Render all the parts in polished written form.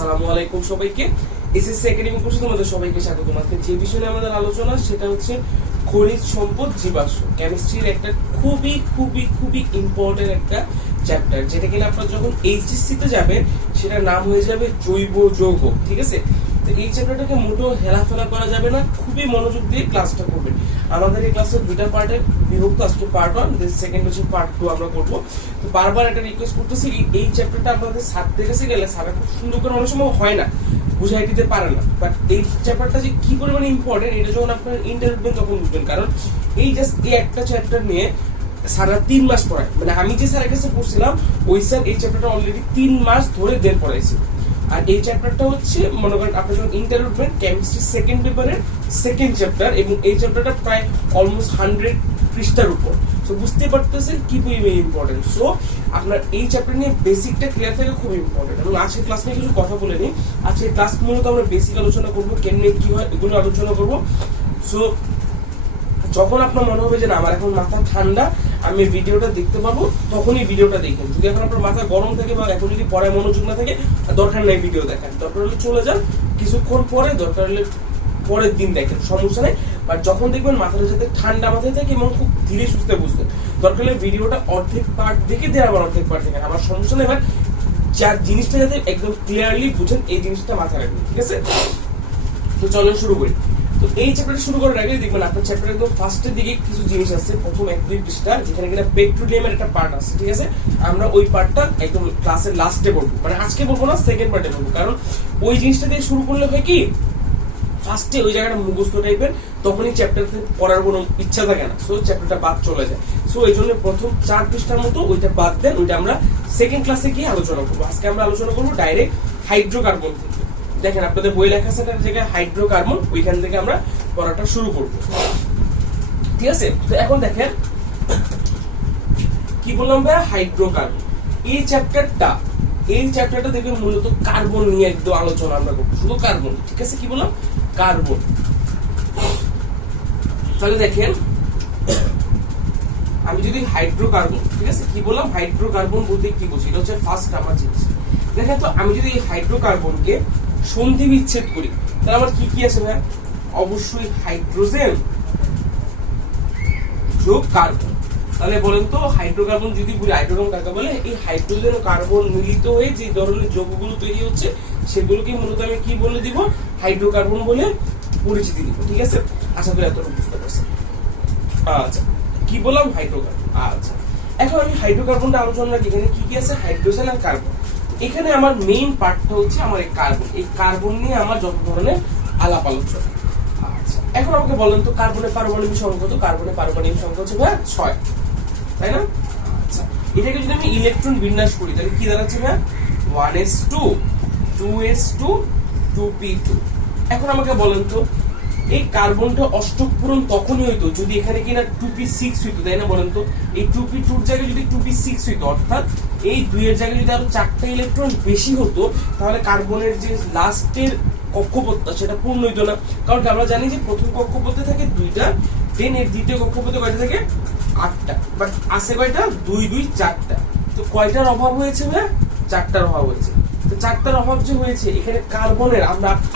আসসালামু আলাইকুম সবাইকে। এসএসসি একাডেমি কোর্সে তোমাদের সবাইকে স্বাগতম। আজকে যে বিষয়ে আমাদের আলোচনা সেটা হচ্ছে খনিজ সম্পদ জীবাশ্ম। কেমিস্ট্রির একটা খুবই খুবই খুবই ইম্পর্টেন্ট একটা চ্যাপ্টার, যেটা কিনা আপনারা যখন এইচএসসি তে যাবেন সেটার নাম হয়ে যাবে জৈব যৌগ। ঠিক আছে, তো এই চ্যাপ্টারটাকে মোটেও হেলাফেলা করা যাবে না, খুবই মনোযোগ দিয়ে ক্লাসটা করবেন। আমাদের এই ক্লাসের দুইটা পার্টে বিভক্ত, আজকে পার্ট 1, দেন সেকেন্ড হচ্ছে পার্ট 2 আমরা করব। তো বারবার একটা রিকোয়েস্ট করতেছি, এই চ্যাপ্টারটা আপনাদের স্যারদের কাছে গেলে স্যারা খুব সুন্দর করে অনেক সময় হয় না, বুঝাই দিতে পারে না, বাট এই চ্যাপ্টারটা যে কি পরিমাণে ইম্পর্টেন্ট এটা যখন আপনারা ইন্টারভিউ দেন তখন বুঝবেন। কারণ এই জাস্ট এই একটা চ্যাপ্টার নিয়ে সারা 3 মাস পড়ায়। মানে আমি যে স্যারের কাছে পড়ছিলাম ওই স্যার এই চ্যাপ্টারটা অলরেডি 3 মাস ধরে দেন পড়াইছে। আর এই চ্যাপ্টারটা হচ্ছে মনে করেন আপনি যখন ইন্টারভিউ দেন কেমিস্ট্রি সেকেন্ড পেপারের সেকেন্ড চ্যাপ্টার, এবং এই চ্যাপ্টারটা প্রায় অলমোস্ট 100 পৃষ্ঠার উপর। সো বুঝতে পারতেছেন কি পরিমাণে ইম্পর্টেন্ট। সো আপনার এই চ্যাপ্টার নিয়ে বেসিকটা ক্লিয়ার থাকা খুব ইম্পর্টেন্ট। এবং আজকে ক্লাস নিয়ে কিছু কথা বলে নিই। আজকে ক্লাস মূলত আমরা বেসিক আলোচনা করবো, কেমনে কি হয় এগুলো আলোচনা করবো। সো যখন আপনার মনে হবে যে না আমার এখন মাথা ঠান্ডা, আমি ভিডিওটা দেখতে পাবো, তখনই ভিডিওটা দেখেন। যদি এখন আপনার মাথা গরম থাকে বা এখন যদি পড়ায় মনোযোগ না থাকে, দরকার নেই ভিডিও দেখেন, দরকার হলে চলে যান, কিছুক্ষণ পরে দরকার হলে পরের দিন দেখেন, সমস্যা নেই। বাট যখন দেখবেন মাথাটা যাতে ঠান্ডা মাথায় থাকে এবং খুব ধীরে সুস্থে বুঝতে, দরকার হলে ভিডিওটা অর্ধেক পার্ট দেখে দিয়ে আবার অর্ধেক পার্ট দেখেন, আমার সমস্যা নেই। বাট যার জিনিসটা যাতে একদম ক্লিয়ারলি বুঝেন এই জিনিসটা মাথায় রাখবেন, ঠিক আছে? তো চলেন শুরু করি। তো এই চ্যাপ্টারটা শুরু করার আগে দেখবেন আপনার চ্যাপ্টারের একদম ফার্স্টের দিকে কিছু জিনিস আছে, প্রথম 1-2 পৃষ্ঠা, যেখানে কিনা পেট্রোলিয়ামের একটা পার্ট আছে। ঠিক আছে, আমরা ওই পার্টটা একদম ক্লাসের লাস্টে বলবো, মানে আজকে বলবো না, সেকেন্ড পার্টে বলবো। কারণ ওই জিনিসটা দিয়ে শুরু করলে হয় কি, ফার্স্টে ওই জায়গাটা মুখস্থ টাইপের, তখনই চ্যাপ্টারতে পড়ার কোনো ইচ্ছা থাকে না, সো চ্যাপ্টারটা বাদ চলে যায়। সো এই জন্য প্রথম 4 পৃষ্ঠার মতো ওইটা বাদ দেন, ওইটা আমরা সেকেন্ড ক্লাসে গিয়ে আলোচনা করবো। আজকে আমরা আলোচনা করবো ডাইরেক্ট হাইড্রোকার্বন থেকে। দেখেন আপনাদের বই লেখা আছে একটা জায়গায় হাইড্রোকার্বন, ওইখান থেকে আমরা পড়াটা শুরু করব। ঠিক আছে, তো এখন দেখেন কি বললাম ভাইয়া, হাইড্রোকার্বন। এই চ্যাপ্টারটা দেখবেন মূলত কার্বন নিয়ে একদম আলোচনা আমরা করবো, শুধু কার্বন। ঠিক আছে, কি বললাম, কার্বন। তাহলে দেখেন আমি যদি হাইড্রোকার্বন, ঠিক আছে, কি বললাম, হাইড্রোকার্বন বলতে কি বুঝি, এটা হচ্ছে ফার্স্ট আমার জিনিস। দেখেন তো আমি যদি এই হাইড্রোকার্বনকে সন্ধি বিচ্ছেদ করি তাহলে আমার কি কি আছে ভাই, অবশ্যই হাইড্রোজেন যোগ কার্বন। তাহলে বলেন তো হাইড্রোকার্বন যদি বলি, হাইড্রোকার্বন কাকে বলে, এই হাইড্রোজেন ও কার্বন মিলিত হয়ে যে ধরনের যৌগগুলো তৈরি হচ্ছে সেগুলোকে মূলত আমি কি বলে দিব, হাইড্রোকার্বন বলে পরিচিতি দিব। ঠিক আছে, আশা করি এতটুকু বুঝতে পারছেন। আচ্ছা, কি বললাম, হাইড্রোকার্বন। আচ্ছা, এখন আমি হাইড্রোকার্বনটা আলোচনা রাখি, এখানে কি কি আছে, হাইড্রোজেন আর কার্বন। এখানে আমার মেইন পার্টটা হচ্ছে আমার এই কার্বন। এই কার্বন নিয়ে আমার যত ধরনের আলাপ আলোচনা। আচ্ছা, এখন আমাকে বলেন তো কার্বনের পারমাণবিক সংখ্যা কত? কার্বনের পারমাণবিক সংখ্যা হচ্ছে ভাই 6, তাই না? আচ্ছা, এটাকে যদি আমি ইলেকট্রন বিন্যাস করি তাহলে কি দাঁড়াচ্ছে ভাই, 1s2 2s2 2p2। এখন আমাকে বলেন তো এই কার্বনটা অষ্টক পূরণ তখনই হইতো যদি এখানে কিনা 2p6 হইতো, তাই না? বলেন তো এই 2p2 এর জায়গায় যদি 2p6 হইতো, অর্থাৎ এই 2 এর জায়গায় যদি আরো 4টা ইলেকট্রন বেশি হতো, তাহলে কার্বনের যে লাস্টের কক্ষপথটা সেটা পূর্ণ হইতো না। কারণ আমরা জানি যে প্রথম কক্ষপথে থাকে 2টা, দেন এর দ্বিতীয় কক্ষপথে কয়টা থাকে, 8টা, বাট আছে কয়টা, 2 2 4টা। তো কয়টার অভাব হয়েছে ভাই, 4টার অভাব হয়েছে। তো 4টার অভাব যে হয়েছে, এখানে কার্বনের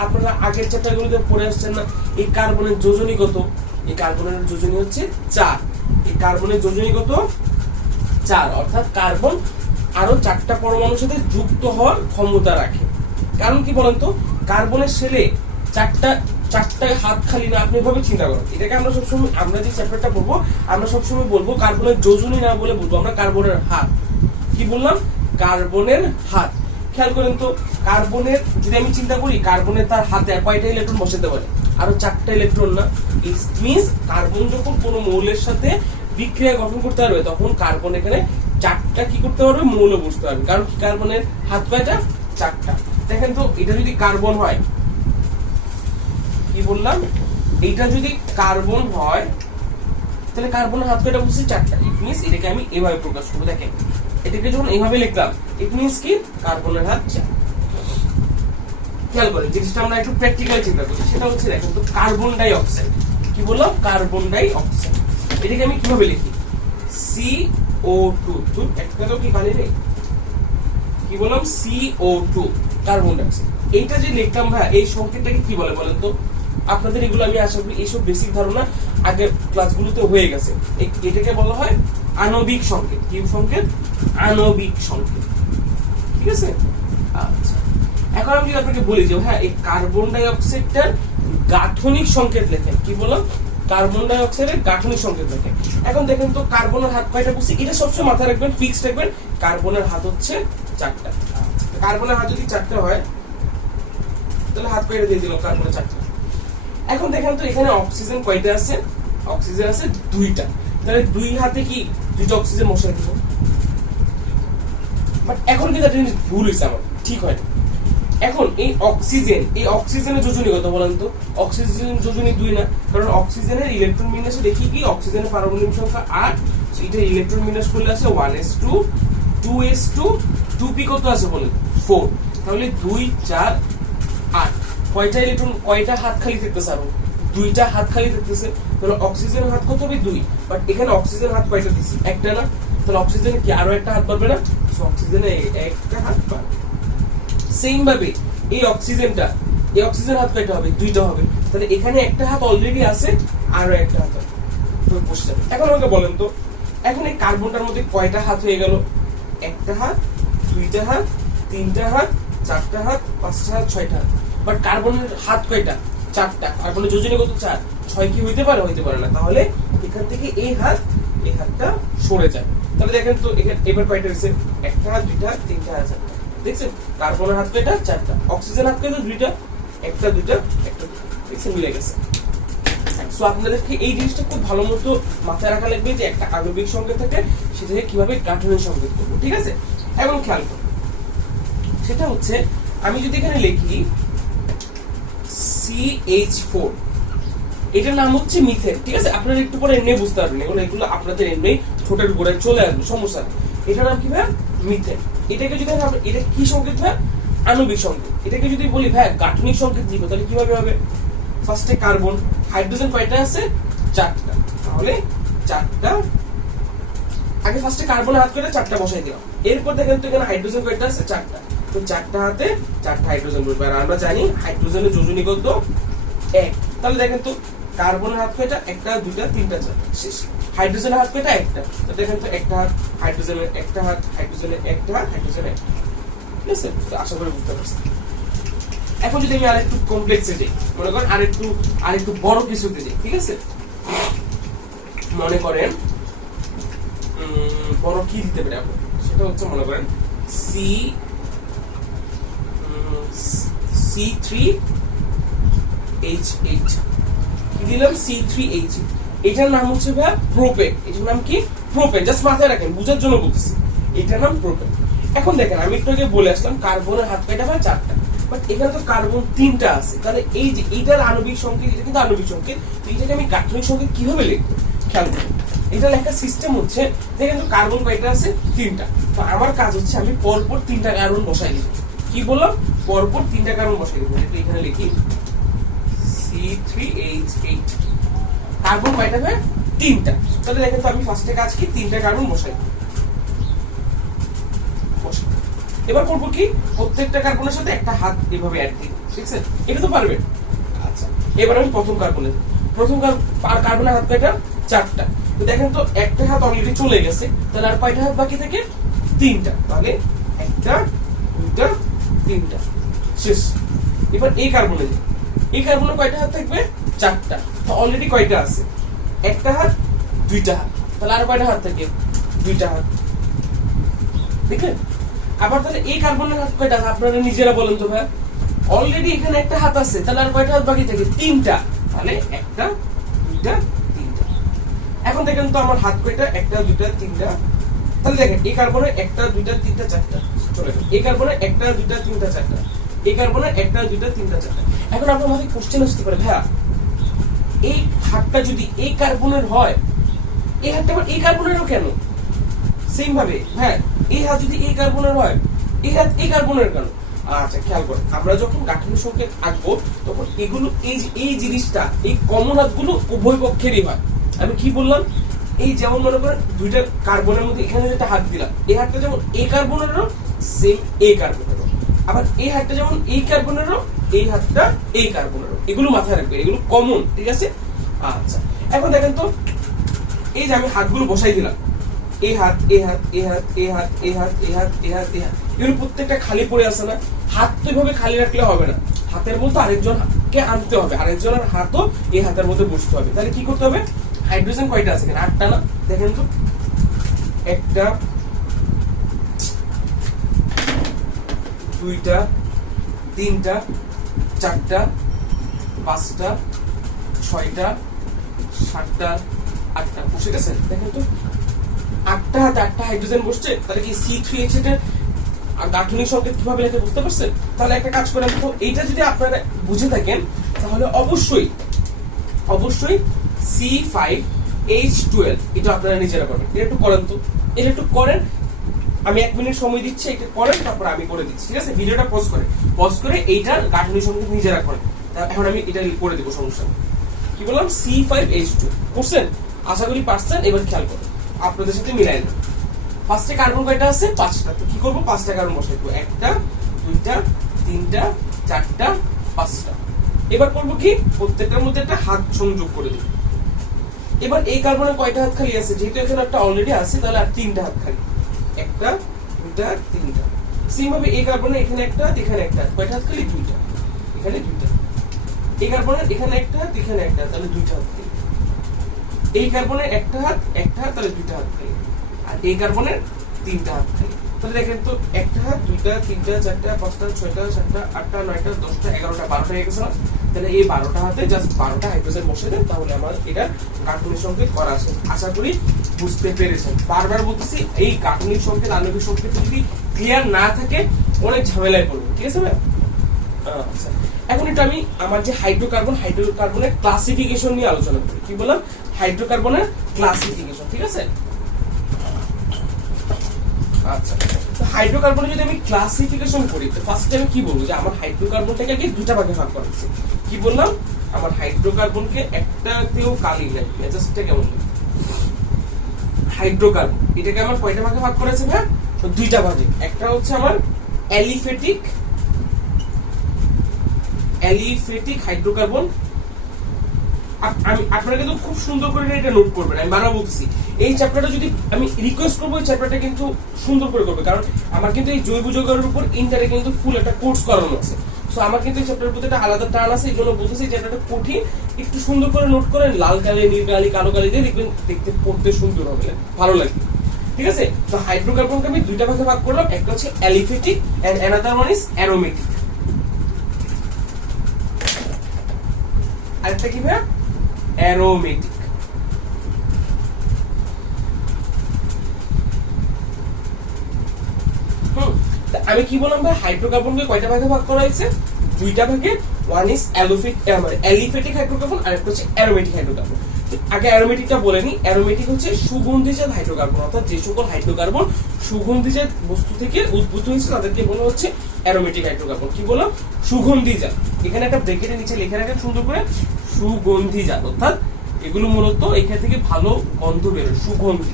আপনারা আগের চ্যাপ্টারগুলোতে পড়ে আসছেন না, এই কার্বনের যোজনী কত, এই কার্বনের যোজনী হচ্ছে 4। এই কার্বনের যোজনী কত, 4, অর্থাৎ কার্বন আরো 4টা পরমাণুর সাথে যুক্ত হওয়ার ক্ষমতা রাখে। কারণ কি বলেন তো, কার্বনের শেলে 4টা হাত খালি না, আপনি এভাবে চিন্তা করেন। এটাকে আমরা সবসময়, আমরা যে চ্যাপ্টারটা পড়বো আমরা সবসময় বলবো কার্বনের যোজনী না বলে বলবো আমরা কার্বনের হাত। কি বললাম, কার্বনের হাত। খেয়াল করেন তো, কার্বনের যদি আমি চিন্তা করি, কার্বনের তার হাতে কয়টা ইলেকট্রন বসাতে পারে, আরো 4টা ইলেকট্রন না। ইট মিন্স কার্বন যখন কোনো মৌলের সাথে বিক্রিয়া গঠন করতে পারবে তখন কার্বন এখানে 4টা কি করতে পারবে, মৌল বসতে পারবে। কারণ কি, কার্বনের হাত কয়টা, 4টা। দেখেন তো এটা যদি কার্বন হয়, কি বললাম, এটা যদি কার্বন হয় তাহলে কার্বনের হাত কয়টা বসছে, 4টা। ইট মিন্স এটাকে আমি এভাবে প্রকাশ করবো। দেখেন এটাকে যখন এইভাবে লিখলাম, ইট মিন্স কি, কার্বনের হাত 4। খেয়াল করেন জিনিসটা আমরা একটু প্র্যাকটিক্যাল চিন্তা করি, সেটা হচ্ছে দেখেন তো কার্বন ডাই অক্সাইড। কি বললাম, কার্বন ডাই অক্সাইড। এটাকে আমি কিভাবে লিখি, CO2। একটা কি পানি নেই, কি বললাম, CO2 কার্বন ডাই অক্সাইড। এইটা যে লিখলাম ভাই, এই সংকেতটাকে কি বলে বলেন তো? আপনাদের এগুলো আমি আশা করি এইসব বেসিক ধারণা আগের ক্লাসগুলোতে হয়ে গেছে। এটাকে বলা হয় আণবিক সংকেত। কি সংকেত? আণবিক সংকেত। ঠিক আছে? আচ্ছা, এখন আমি যদি আপনাকে বলি যে হ্যাঁ এই কার্বন ডাই অক্সাইডটার গাঠনিক সংকেত লেখেন। কি বললাম? কার্বন ডাই অক্সাইডের গাঠনিক সংকেত লেখেন। এখন দেখেন তো কার্বনের হাত কয়টা বলছি, এটা সবসময় মাথায় রাখবেন, ফিক্স রাখবেন। কার্বনের হাত হচ্ছে 4টা। কার্বনের হাত যদি 4টা হয় তাহলে হাত কয়টা দিয়ে দিলাম? কার্বনের 4টা। এখন দেখেন তো এখানে অক্সিজেন কয়টা আছে? অক্সিজেন আছে 2টা। তাহলে 2 হাতে কি 2টা অক্সিজেন বসাই দিব? বাট এখন কিন্তু একটা জিনিস ভুল হয়েছে আমার, ঠিক হয় না। এখন এই অক্সিজেনের যোজনী কত বলেন তো? অক্সিজেন যোজনী 2 না, কারণ অক্সিজেনের ইলেকট্রন বিন্যাসে দেখি কি অক্সিজেনের পারমাণবিক সংখ্যা 8, এটা ইলেকট্রন বিন্যাস করলে আছে 1s2 2s2 2p কত আছে বলেন? 4। তাহলে 2 4 8 কয়টা ইলেকট্রন, কয়টা হাত খালি থাকতেছে? আরো 2টা হাত খালি থাকতেছে। তাহলে অক্সিজেনের হাত কত হবে? 2। বাট এখানে অক্সিজেন হাত কয়টা দিছি? একটা না। তাহলে অক্সিজেনে কি আরো একটা হাত বাড়বে না? অক্সিজেনে একটা হাত বাড়বে। সেম ভাবে এই অক্সিজেন হাত কয়টা হবে? 2টা হবে। তাহলে এখানে একটা হাত অলরেডি আছে, আরো একটা হাত বসে যাবে। এখন আমাকে বলেন তো, এখন এই কার্বনটার মধ্যে কয়টা হাত হয়ে গেল? একটা হাত, 2টা হাত, 3টা হাত, 4টা হাত, 5টা হাত, 6টা হাত। বাট কার্বনের হাত কয়টা? 4টা। কার্বনের যোজনী কত? 4। 6 কি হইতে পারে? হইতে পারে না। তাহলে এখান থেকে এই হাতটা সরে যায়। তাহলে দেখেন তো এবার কয়টা হয়েছে? একটা হাত, 2টা হাত, 3টা হাত, 4টা। দেখছেন কার্বনের হাত কয়টা? 4টা। অক্সিজেন হাত কয়টা? 2টা। একটা 2টা একটা 2টা। দেখছেন মিলে গেছে। সো আপনাদেরকে এই জিনিসটা খুব ভালো মতো মাথায় রাখা লাগবে যে একটা আণবিক সংকেত থাকে সেটাকে কিভাবে গাঠনিক সংকেত করব। ঠিক আছে? এবং খেয়াল করুন, সেটা হচ্ছে আমি যদি এখানে লিখি CH4, এটার নাম হচ্ছে মিথেন। ঠিক আছে? আপনারা একটু পরে এমনি বুঝতে পারবেন, এগুলো আপনাদের এমনি ঠোঁটের গোড়ায় চলে আসবে, সমস্যা নেই। এটার নাম কি ভাই? মিথেন। এটাকে যদি এটা কি সংকেত ভাই? আণবিক সংকেত। এটাকে যদি বলি ভাই গাঠনিক সংকেত লিখো, তাহলে কিভাবে হবে? ফার্স্টে কার্বন, হাইড্রোজেন কয়টা আছে? 4টা। তাহলে 4টা, আগে ফার্স্টে কার্বনের হাত কয়টা? 4টা বসাই দিলাম। এরপর দেখেন তো এখানে হাইড্রোজেন কয়টা আছে? 4টা। তো 4টা হাতে 4টা হাইড্রোজেন বসবে। আর আমরা জানি হাইড্রোজেনের যোজনী কত? 1। তাহলে দেখেন তো কার্বনের হাত কয়টা? একটা 2টা 3টা 4টা, শেষ। হাইড্রোজেনের হাত কয়টা? একটা। তো দেখেন তো একটা হাত হাইড্রোজেনের, একটা হাত হাইড্রোজেনের, একটা হাত হাইড্রোজেনের, ঠিক আছে? আশা করি বুঝতে পারছেন। এখন যদি আমি আরেকটু কমপ্লেক্সে যাই, মনে করেন আরেকটু বড় কিছুতে যাই। ঠিক আছে? মনে করেন বড় কি দিতে পারি আপনি? সেটা হচ্ছে মনে করেন C3H8 কি দিলাম? C3H8। এটার নাম হচ্ছে ভাই প্রোপেন। এটার নাম কি? প্রোপেন। জাস্ট মাথায় রাখেন, বুঝার জন্য বলতেছি। এটার নাম প্রোপেন। এখন দেখেন আমি একটু আগে বলে আসলাম কার্বনের হাত কয়টা ভাই? 4টা। বাট এখানে তো কার্বন 3টা আছে। তাহলে এই যে এইটার আণবিক সংকেত, এটা কিন্তু আণবিক সংকেত। তো এটাকে আমি গাঠনিক সংকেত কিভাবে লিখবো? খেয়াল করুন, এটা লেখার সিস্টেম হচ্ছে দেখেন তো কার্বন কয়টা আছে? 3টা। তো আমার কাজ হচ্ছে আমি পরপর 3টা কার্বন বসাই দিব। কি বললাম? পরপর 3টা কার্বন বসাই দিব। এটা এখানে লিখি C3H8। কার্বন কয়টা ভাই? 3টা। তাহলে দেখেন তো আমি ফার্স্টে কাজ কি? 3টা কার্বন বসাই। এবার করবো কি? প্রত্যেকটা কার্বনের সাথে একটা হাত এভাবে অ্যাড দিব। ঠিক আছে? এটা তো পারবেন। আচ্ছা, এবার আমি প্রথম কার্বনের হাত কয়টা? 4টা। তো দেখেন তো একটা হাত অলরেডি চলে গেছে। তাহলে আর কয়টা হাত বাকি থাকে? 3টা। তাহলে একটা 2টা 3টা, শেষ। এবার এই কার্বনে কয়টা হাত থাকবে? 4টা। তো অলরেডি কয়টা আছে? একটা হাত 2টা হাত। তাহলে আর কয়টা হাত থাকে? 2টা হাত। দেখলেন? আবার তাহলে এই কার্বনের হাত কয়টা? আপনারা নিজেরা বলেন তো ভাই। অলরেডি এখানে একটা হাত আছে, তাহলে আর কয়টা হাত বাকি থাকে? 3টা। তাহলে একটা 2টা 3টা। এখন দেখেন তো আমার হাত কয়টা? একটা 2টা 3টা। তাহলে দেখেন এই কার্বনের একটা 2টা 3টা 4টা চলে গেল। এই কার্বনের একটা 2টা 3টা 4টা। এই কার্বনের একটা 2টা 3টা 4টা। এখন আপনার মাথায় কোশ্চেন আসতে পারে, ভাইয়া এই হাতটা যদি এই কার্বনের হয়, এই হাতটা আবার এই কার্বনেরও কেন? সেম ভাবে হ্যাঁ, এই হাত যদি এই কার্বনের হয়, এই হাত এই কার্বনের কেন? আচ্ছা খেয়াল করুন, আমরা যখন গাঠনিক সংকেত আঁকবো তখন এগুলো এই জিনিসটা, এই কমন হাতগুলো উভয় পক্ষেরই হয়। আমি কি বললাম? এই যেমন মনে করেন 2টা কার্বনের মধ্যে এখানে যেটা হাত দিলাম, এই হাতটা যেমন এই কার্বনেরও সেম এই কার্বনেরও। আবার এই হাতটা যেমন এই কার্বনেরও, এই হাতটা এই কার্বনেরও, এগুলো মাথায় রাখবেন, এগুলো কমন, ঠিক আছে। আচ্ছা, এখন দেখেন তো এই যে আমি হাতগুলো বসাই দিলাম, এই হাত, এই হাত, এই হাত, এই হাত, এই হাত, এই হাত, এই হাত, এই হাত, এগুলো প্রত্যেকটা খালি পড়ে আছে না। হাত তো এভাবে খালি রাখলে হবে না, হাতের মধ্যে আরেকজনকে আনতে হবে, আরেকজনের হাতও এই হাতের মধ্যে বসতে হবে। তাহলে কি করতে হবে, হাইড্রোজেন কয়টা আছে এখানে, 8টা না, দেখেন তো, 1টা 2টা 3টা 4টা 5টা 6টা 7টা 8টা বসে গেছে। দেখেন তো 8টা হাতে 8টা হাইড্রোজেন বসছে। তাহলে কি C3H8 এর গাঠনিক সংকেত কিভাবে লেখে বুঝতে পারছেন? তাহলে একটা কাজ করেন তো, এইটা যদি আপনারা বুঝে থাকেন তাহলে অবশ্যই অবশ্যই C5H12 এটা আপনারা নিজেরা করবেন। এটা একটু করেন তো, এটা একটু করেন, আমি 1 মিনিট সময় দিচ্ছি, এটা করেন, তারপর আমি করে দিচ্ছি, ঠিক আছে। ভিডিওটা পজ করে এইটার গাঠনিক সংকেত নিজেরা করেন। এখন আমি এটা করে দেবো, সমস্যা নেই। কি বললাম, C5H2 করছেন, আশা করি পারছেন। এবার খেয়াল করুন, আপনাদের সাথে মিলাই না। ফার্স্টে কার্বন কয়টা আছে, 5টা। তো কি করবো, 5টা কার্বন বসাই দেবো, 1টা 2টা 3টা 4টা 5টা। এবার করবো কি, প্রত্যেকটার মধ্যে একটা হাত সংযোগ করে দেবো। এবার এই কার্বনের কয়টা হাত খালি আছে, যেহেতু এখানে একটা অলরেডি আছে, তাহলে আর 3টা হাত খালি, 1টা 2টা 3টা। সেম ভাবে এই কার্বনের এখানে একটা, এখানে একটা, কয়টা হাত খালি, 2টা, এখানে 2টা। এই কার্বনের এখানে একটা হাত, এখানে একটা, তাহলে 2টা হাত খালি। এই কার্বনের একটা হাত, তাহলে 2টা হাত খালি। আর এই কার্বনের 3টা হাত খালি। তাহলে দেখেন তো, একটা হাত, 2টা 3টা 4টা 5টা 6টা 7টা 8টা 9টা 10টা 11টা 12টা হয়ে গেছে না। তাহলে এই 12টা হাতে জাস্ট 12টা হাইড্রোজেন বসে দেন, তাহলে আমার এটা গাঠনিক সংকেত করা আছে। আশা করি বুঝতে পেরেছেন। বারবার বলতেছি, এই গাঠনিক সংকেত আণবিক সংকেত যদি ক্লিয়ার না থাকে অনেক ঝামেলায় পড়বে, ঠিক আছে ভাই? আচ্ছা, এখন এটা আমি আমার যে হাইড্রোকার্বনের ক্লাসিফিকেশন নিয়ে আলোচনা করি। কি বললাম, হাইড্রোকার্বনের ক্লাসিফিকেশন, ঠিক আছে। আচ্ছা, তো হাইড্রোকার্বনের যদি আমি ক্লাসিফিকেশন করি, তো ফার্স্টে আমি কি বলবো, যে আমার হাইড্রোকার্বনটাকে আগে দুটা ভাগে ভাগ করা হয়েছে। কি বললাম, আমার হাইড্রোকার্বনকে একটাতেও কালি নাই, মেজাজটা কেমন, হাইড্রোকার্বন এটাকে আমার কয়টা ভাগে ভাগ করেছে ভাই, দুইটা ভাগে। একটা হচ্ছে আমার অ্যালিফেটিক হাইড্রোকার্বন। আমি আপনারা কিন্তু খুব সুন্দর করে এটা নোট করবেন, আমি বারবার বলতেছি, এই চ্যাপ্টারটা যদি আমি রিকোয়েস্ট করবো, এই চ্যাপ্টারটা কিন্তু সুন্দর করে করবে, কারণ আমার কিন্তু এই জৈব যৌগের উপর ইন্টারে কিন্তু ফুল একটা কোর্স করানো আছে। সো আমার কিন্তু এই চ্যাপ্টারের প্রতি একটা আলাদা টান আছে, এই জন্য বলতেছি চ্যাপ্টারটা কঠিন, একটু সুন্দর করে নোট করেন, লাল কালি নীল কালি কালো কালি দিয়ে দেখবেন, দেখতে পড়তে সুন্দর হবে, ভালো লাগবে, ঠিক আছে। তো হাইড্রোকার্বনকে আমি দুইটা ভাগে ভাগ করলাম, একটা হচ্ছে aliphatic and another one is aromatic. আরেকটা কি ভাই, অ্যারোমেটিক। আমি কি বললাম ভাই, হাইড্রোকার্বনকে কয়টা ভাগে ভাগ করা হয়েছে, দুইটা ভাগে। ওয়ান ইজ অ্যালিফেটিক হাইড্রোকার্বন, আর একটা হচ্ছে অ্যারোমেটিক হাইড্রোকার্বন। আগে অ্যারোমেটিকটা বলে নি। অ্যারোমেটিক হচ্ছে সুগন্ধিজাত হাইড্রোকার্বন, অর্থাৎ যে সকল হাইড্রোকার্বন সুগন্ধিজাত বস্তু থেকে উদ্ভূত হয়েছে তাদেরকে বলা হচ্ছে অ্যারোমেটিক হাইড্রোকার্বন। কি বললাম, সুগন্ধিজাত। এখানে একটা ব্র্যাকেটের নিচে লিখে রাখেন সুন্দর করে, সুগন্ধিজাত, অর্থাৎ এগুলো মূলত এখান থেকে ভালো গন্ধ বেরোয়, সুগন্ধি।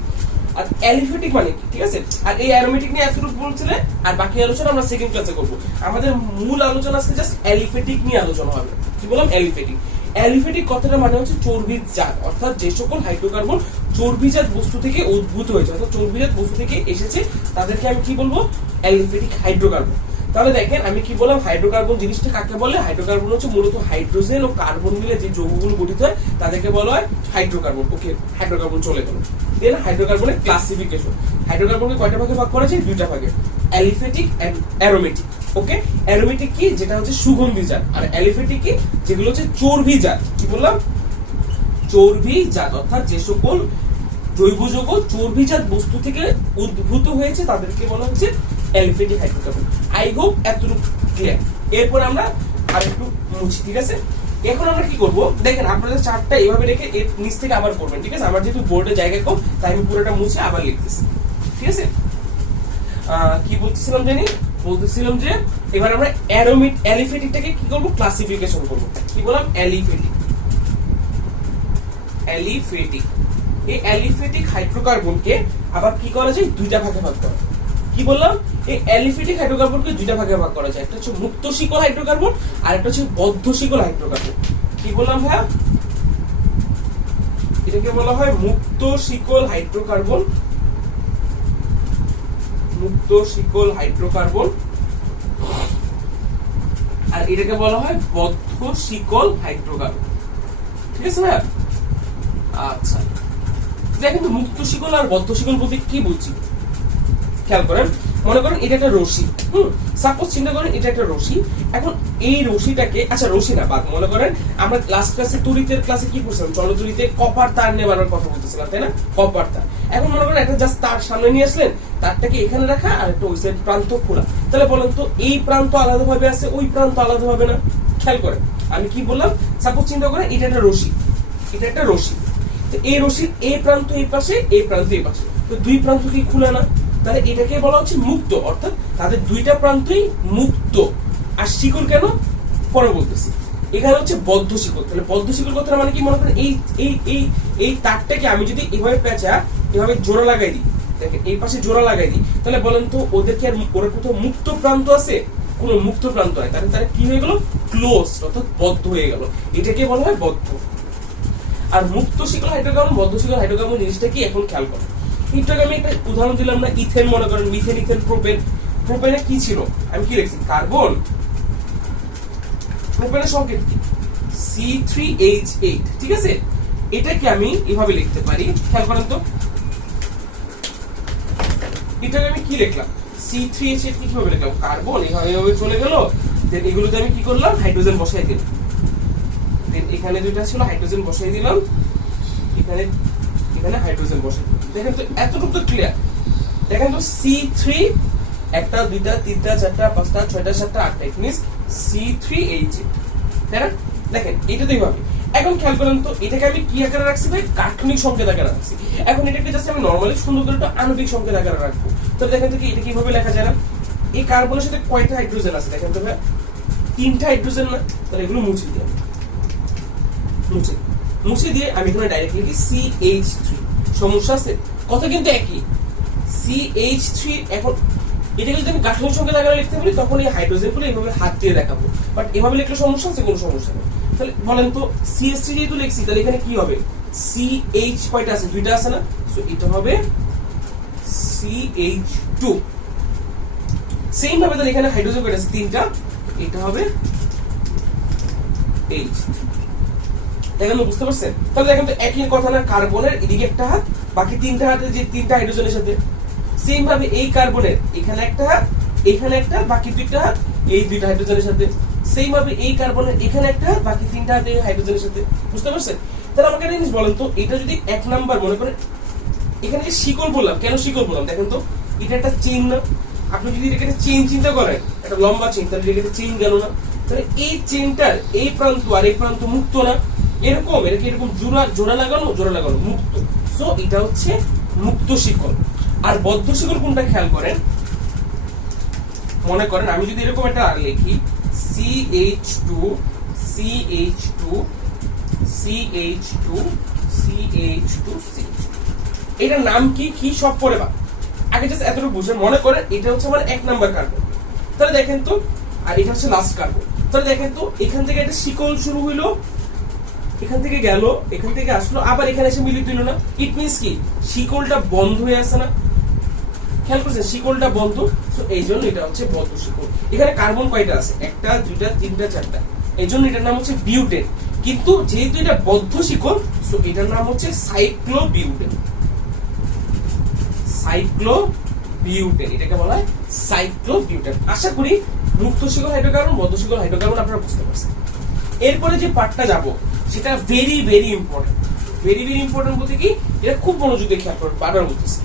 আর অ্যালিফেটিক মানে কি, ঠিক আছে। আর এই অ্যারোমেটিক নিয়ে এতটুকু বলছিলেন, আর বাকি আলোচনা আমরা সেকেন্ড ক্লাসে করবো। আমাদের মূল আলোচনা আজকে জাস্ট অ্যালিফেটিক নিয়ে আলোচনা হবে। কি বললাম, অ্যালিফেটিক। অ্যালিফেটিক কথাটা মানে হচ্ছে চর্বির জাত, অর্থাৎ যে সকল হাইড্রোকার্বন চর্বিজাত বস্তু থেকে উদ্ভূত হয়েছে, অর্থাৎ চর্বিজাত বস্তু থেকে এসেছে, তাদেরকে আমি কি বলবো, অ্যালিফেটিক হাইড্রোকার্বন। তাহলে দেখেন আমি কি বললাম, হাইড্রোকার্বন জিনিসটা কাকে বলে, হাইড্রোকার্বন হচ্ছে মূলত হাইড্রোজেন ও কার্বন মিলে যে যৌগগুলো গঠিত হয় তাদেরকে বলা হয় হাইড্রোকার্বন। ওকে, হাইড্রোকার্বন চলে গেল। দেন হাইড্রোকার্বনের ক্লাসিফিকেশন, হাইড্রোকার্বনকে কয়টা ভাগে ভাগ করা আছে, দুইটা ভাগে, aliphatic and aromatic. Okay, aromatic কি, যেটা হচ্ছে সুগন্ধিজাত, আর অ্যালিফেটিক কি, যেগুলো হচ্ছে চর্বিজাত। কি বললাম, চর্বিজাত, অর্থাৎ যে সকল জৈব যৌগ চর্বিজাত বস্তু থেকে উদ্ভূত হয়েছে তাদেরকে বলা হচ্ছে অ্যালিফেটিক হাইড্রোকার্বন। আই হোপ এতটুকু ক্লিয়ার। এরপর আমরা আরেকটু মুছি, ঠিক আছে। এখন আমরা কি করব, দেখেন আপনাদের চার্টটা এইভাবে রেখে এর নিচ থেকে আবার করবেন, ঠিক আছে। আমার যেহেতু বোর্ডে জায়গা কম, তাই আমি পুরোটা মুছে আবার লিখতেছি, ঠিক আছে। কি বলতেছিলাম জানি, বলতেছিলাম যে এবার আমরা অ্যালিফেটিকটাকে কি করব, ক্লাসিফিকেশন করব। কি বললাম, অ্যালিফেটিক। এই অ্যালিফেটিক হাইড্রোকার্বনকে আবার কি করা যায়, দুইটা ভাগে ভাগ করা। কি বললাম, এই অ্যালিফেটিক হাইড্রোকার্বনকে দুইটা ভাগে ভাগ করা যায়, একটা হচ্ছে মুক্ত শিকল হাইড্রোকার্বন আর একটা হচ্ছে বদ্ধ শিকল হাইড্রোকার্বন। কি বললাম ভাইয়া, এটাকে বলা হয় মুক্ত শিকল হাইড্রোকার্বন, মুক্ত শিকল হাইড্রোকার্বন, আর এটাকে বলা হয় বদ্ধ শিকল হাইড্রোকার্বন। ঠিক আছে ভাইয়া? আচ্ছা, দেখেন তো মুক্ত শিকল আর বদ্ধ শিকল বলতে কি বলছি, খেয়াল করেন। মনে করেন এটা একটা রশি, সাপোজ চিন্তা করেন এটা একটা রশি। এখন এই রশিটাকে, আচ্ছা রশি না বাদ, মনে করেন আমরা লাস্ট ক্লাসে তড়িতের ক্লাসে কি পড়ছিলাম, চলতড়িতে কপার তার নিয়ে বারবার কথা বলতেছিলাম, তাই না? কপার তার। এখন মনে করেন একটা জাস্ট তার সামনে নিয়ে আসলেন, তারটাকে এখানে রাখা আর একটা ওই সাইড প্রান্ত খোলা, তাহলে বলেন তো এই প্রান্ত আলাদা ভাবে আছে, ওই প্রান্ত আলাদা ভাবে না? খেয়াল করেন আমি কি বললাম, সাপোজ চিন্তা করেন এটা একটা রশি, এটা একটা রশি, তো এই রশির এই প্রান্ত এই পাশে, এই প্রান্ত এই পাশে, তো দুই প্রান্ত কি খুলে না? তাহলে এটাকে বলা হচ্ছে মুক্ত, অর্থাৎ তাদের দুইটা প্রান্তই মুক্ত। আর শিকল কেন পরে বলতেছি, এখানে হচ্ছে বদ্ধ শিকল। তাহলে বদ্ধ শিকল কথাটা মানে কি, মনে করেন এই এই এই এই তারটাকে আমি যদি এভাবে পেঁচা এভাবে জোড়া লাগাই দিই, দেখেন এই পাশে জোড়া লাগাই দিই, তাহলে বলেন তো ওদেরকে আর ওরা কোথাও মুক্ত প্রান্ত আছে? কোনো মুক্ত প্রান্ত হয়, তাহলে তারা কি হয়ে গেল, ক্লোজ, অর্থাৎ বদ্ধ হয়ে গেল। এটাকে বলা হয় বদ্ধ। আর মুক্ত শিকল হাইড্রোকার্বন, বদ্ধ শিকল হাইড্রোকার্বন জিনিসটা কি এখন খেয়াল করো। একটু আগে আমি একটা উদাহরণ দিলাম না, ইথেন, মনে করেন মিথেন, ইথেন, প্রোপেন। প্রোপেনে কি ছিল, আমি কি লিখছি, কার্বন। প্রোপেনের সংকেত কি, C3H8, ঠিক আছে? এটাকে আমি এভাবে লিখতে পারি, খেয়াল করেন তো, এটাকে আমি কি লিখলাম, C3H8 কিভাবে লিখলাম, কার্বন এভাবে চলে গেল, দেন এগুলোতে আমি কি করলাম, হাইড্রোজেন বসাই দিলাম, দেন এখানে দুইটা ছিল হাইড্রোজেন বসাই দিলাম, এখানে এখানে হাইড্রোজেন বসাই দিলাম। দেখেন তো এতটুকু তো ক্লিয়ার। দেখেন তো C3 একটা দুইটা তিনটা চারটা পাঁচটা ছয়টা সাতটা আটটা, ইট মিন্স C3H8, তাই না? দেখেন এটা তো এইভাবে। এখন খেয়াল করেন তো এটাকে আমি কি আকারে রাখছি ভাই, গাঠনিক সংকেত আকারে রাখছি। এখন এটাকে জাস্ট আমি নরমালি সুন্দর করে একটা আণবিক সংকেত আকারে রাখবো। তো দেখেন তো কি এটা কিভাবে লেখা যায় না, এই কার্বনের সাথে কয়টা হাইড্রোজেন আছে, দেখেন তো ভাই তিনটা হাইড্রোজেন না? তাহলে এগুলো মুছে দিই, মুছে দিয়ে আমি এখানে ডাইরেক্ট লিখি CH3। সমস্যা আছে? কথা কিন্তু একই, CH3। এখন এটাকে যদি আমি গাঠনিক সংকেত আকারে লিখতে পারি তখন এই হাইড্রোজেনগুলো এইভাবে হাত দিয়ে দেখাবো, বাট এভাবে লিখলে সমস্যা আছে? কোনো সমস্যা নেই। তাহলে বলেন তো CH3 যেহেতু লিখছি, তাহলে এখানে কি হবে, CH কয়টা আছে, দুইটা আছে না? সো এটা হবে CH2। সেম ভাবে তাহলে এখানে হাইড্রোজেন কয়টা আছে, তিনটা, এটা হবে H3। দেখেন বুঝতে পারছেন? তাহলে দেখেন তো একই কথা না, কার্বনের এদিকে একটা হাত, বাকি তিনটা হাতে যে তিনটা হাইড্রোজেনের সাথে। সেম ভাবে এই কার্বনের এখানে একটা হাত, এখানে একটা, বাকি দুইটা হাত এই দুইটা হাইড্রোজেনের সাথে। সেম ভাবে এই কার্বনের এখানে একটা হাত, বাকি তিনটা হাত এই হাইড্রোজেনের সাথে। বুঝতে পারছেন? তাহলে আমাকে একটা জিনিস বলেন তো, এটা যদি এক নাম্বার মনে করেন, এখানে যে শিকল বললাম, কেন শিকল বললাম, দেখেন তো এটা একটা চেইন না? আপনি যদি এটাকে একটা চেইন চিন্তা করেন, একটা লম্বা চেইন, তাহলে এটাকে চেইন গেল না? তাহলে এই চেইনটার এই প্রান্ত আর এই প্রান্ত মুক্ত না? এরকম এটাকে এরকম জোড়া লাগানো মুক্ত। সো এটা হচ্ছে মুক্ত শিকল। আর বদ্ধ শিকল কোনটা খেয়াল করেন, মনে করেন আমি যদি এরকম একটা আর লিখি CH2 CH2 CH2 CH2 CH2, এটার নাম কি কি সব পরে বা আগে জাস্ট এতটুকু বুঝেন। মনে করেন এটা হচ্ছে আমার এক নাম্বার কার্বন, তাহলে দেখেন তো, আর এটা হচ্ছে লাস্ট কার্বন, তাহলে দেখেন তো এখান থেকে একটা শিকল শুরু হইলো, এখান থেকে গেল, এখান থেকে আসলো, আবার এখানে এসে মিলিত হইলো না? ইট মিন্স কি, শিকলটা বন্ধ হয়ে আছে না? খেয়াল করছেন, শিকলটা বন্ধ। তো এই জন্য এটা হচ্ছে বদ্ধ শিকল। এখানে কার্বন কয়টা আছে, একটা দুইটা তিনটা চারটা, এই জন্য এটার নাম হচ্ছে বিউটেন। কিন্তু যেহেতু এটা বদ্ধ শিকল, সো এটার নাম হচ্ছে সাইক্লোবিউটেন। সাইক্লোবিউটেন, এটাকে বলা হয় সাইক্লোবিউটেন। আশা করি মুক্ত শিকল হাইড্রোকার্বন, বদ্ধ শিকল হাইড্রোকার্বন আপনারা বুঝতে পারছেন। এরপরে যে পার্টটা যাব সেটা very very important. Very very important বলতে কি, এটা খুব মনোযোগ দিয়ে খেয়াল করবেন, বারবার বলতেছি।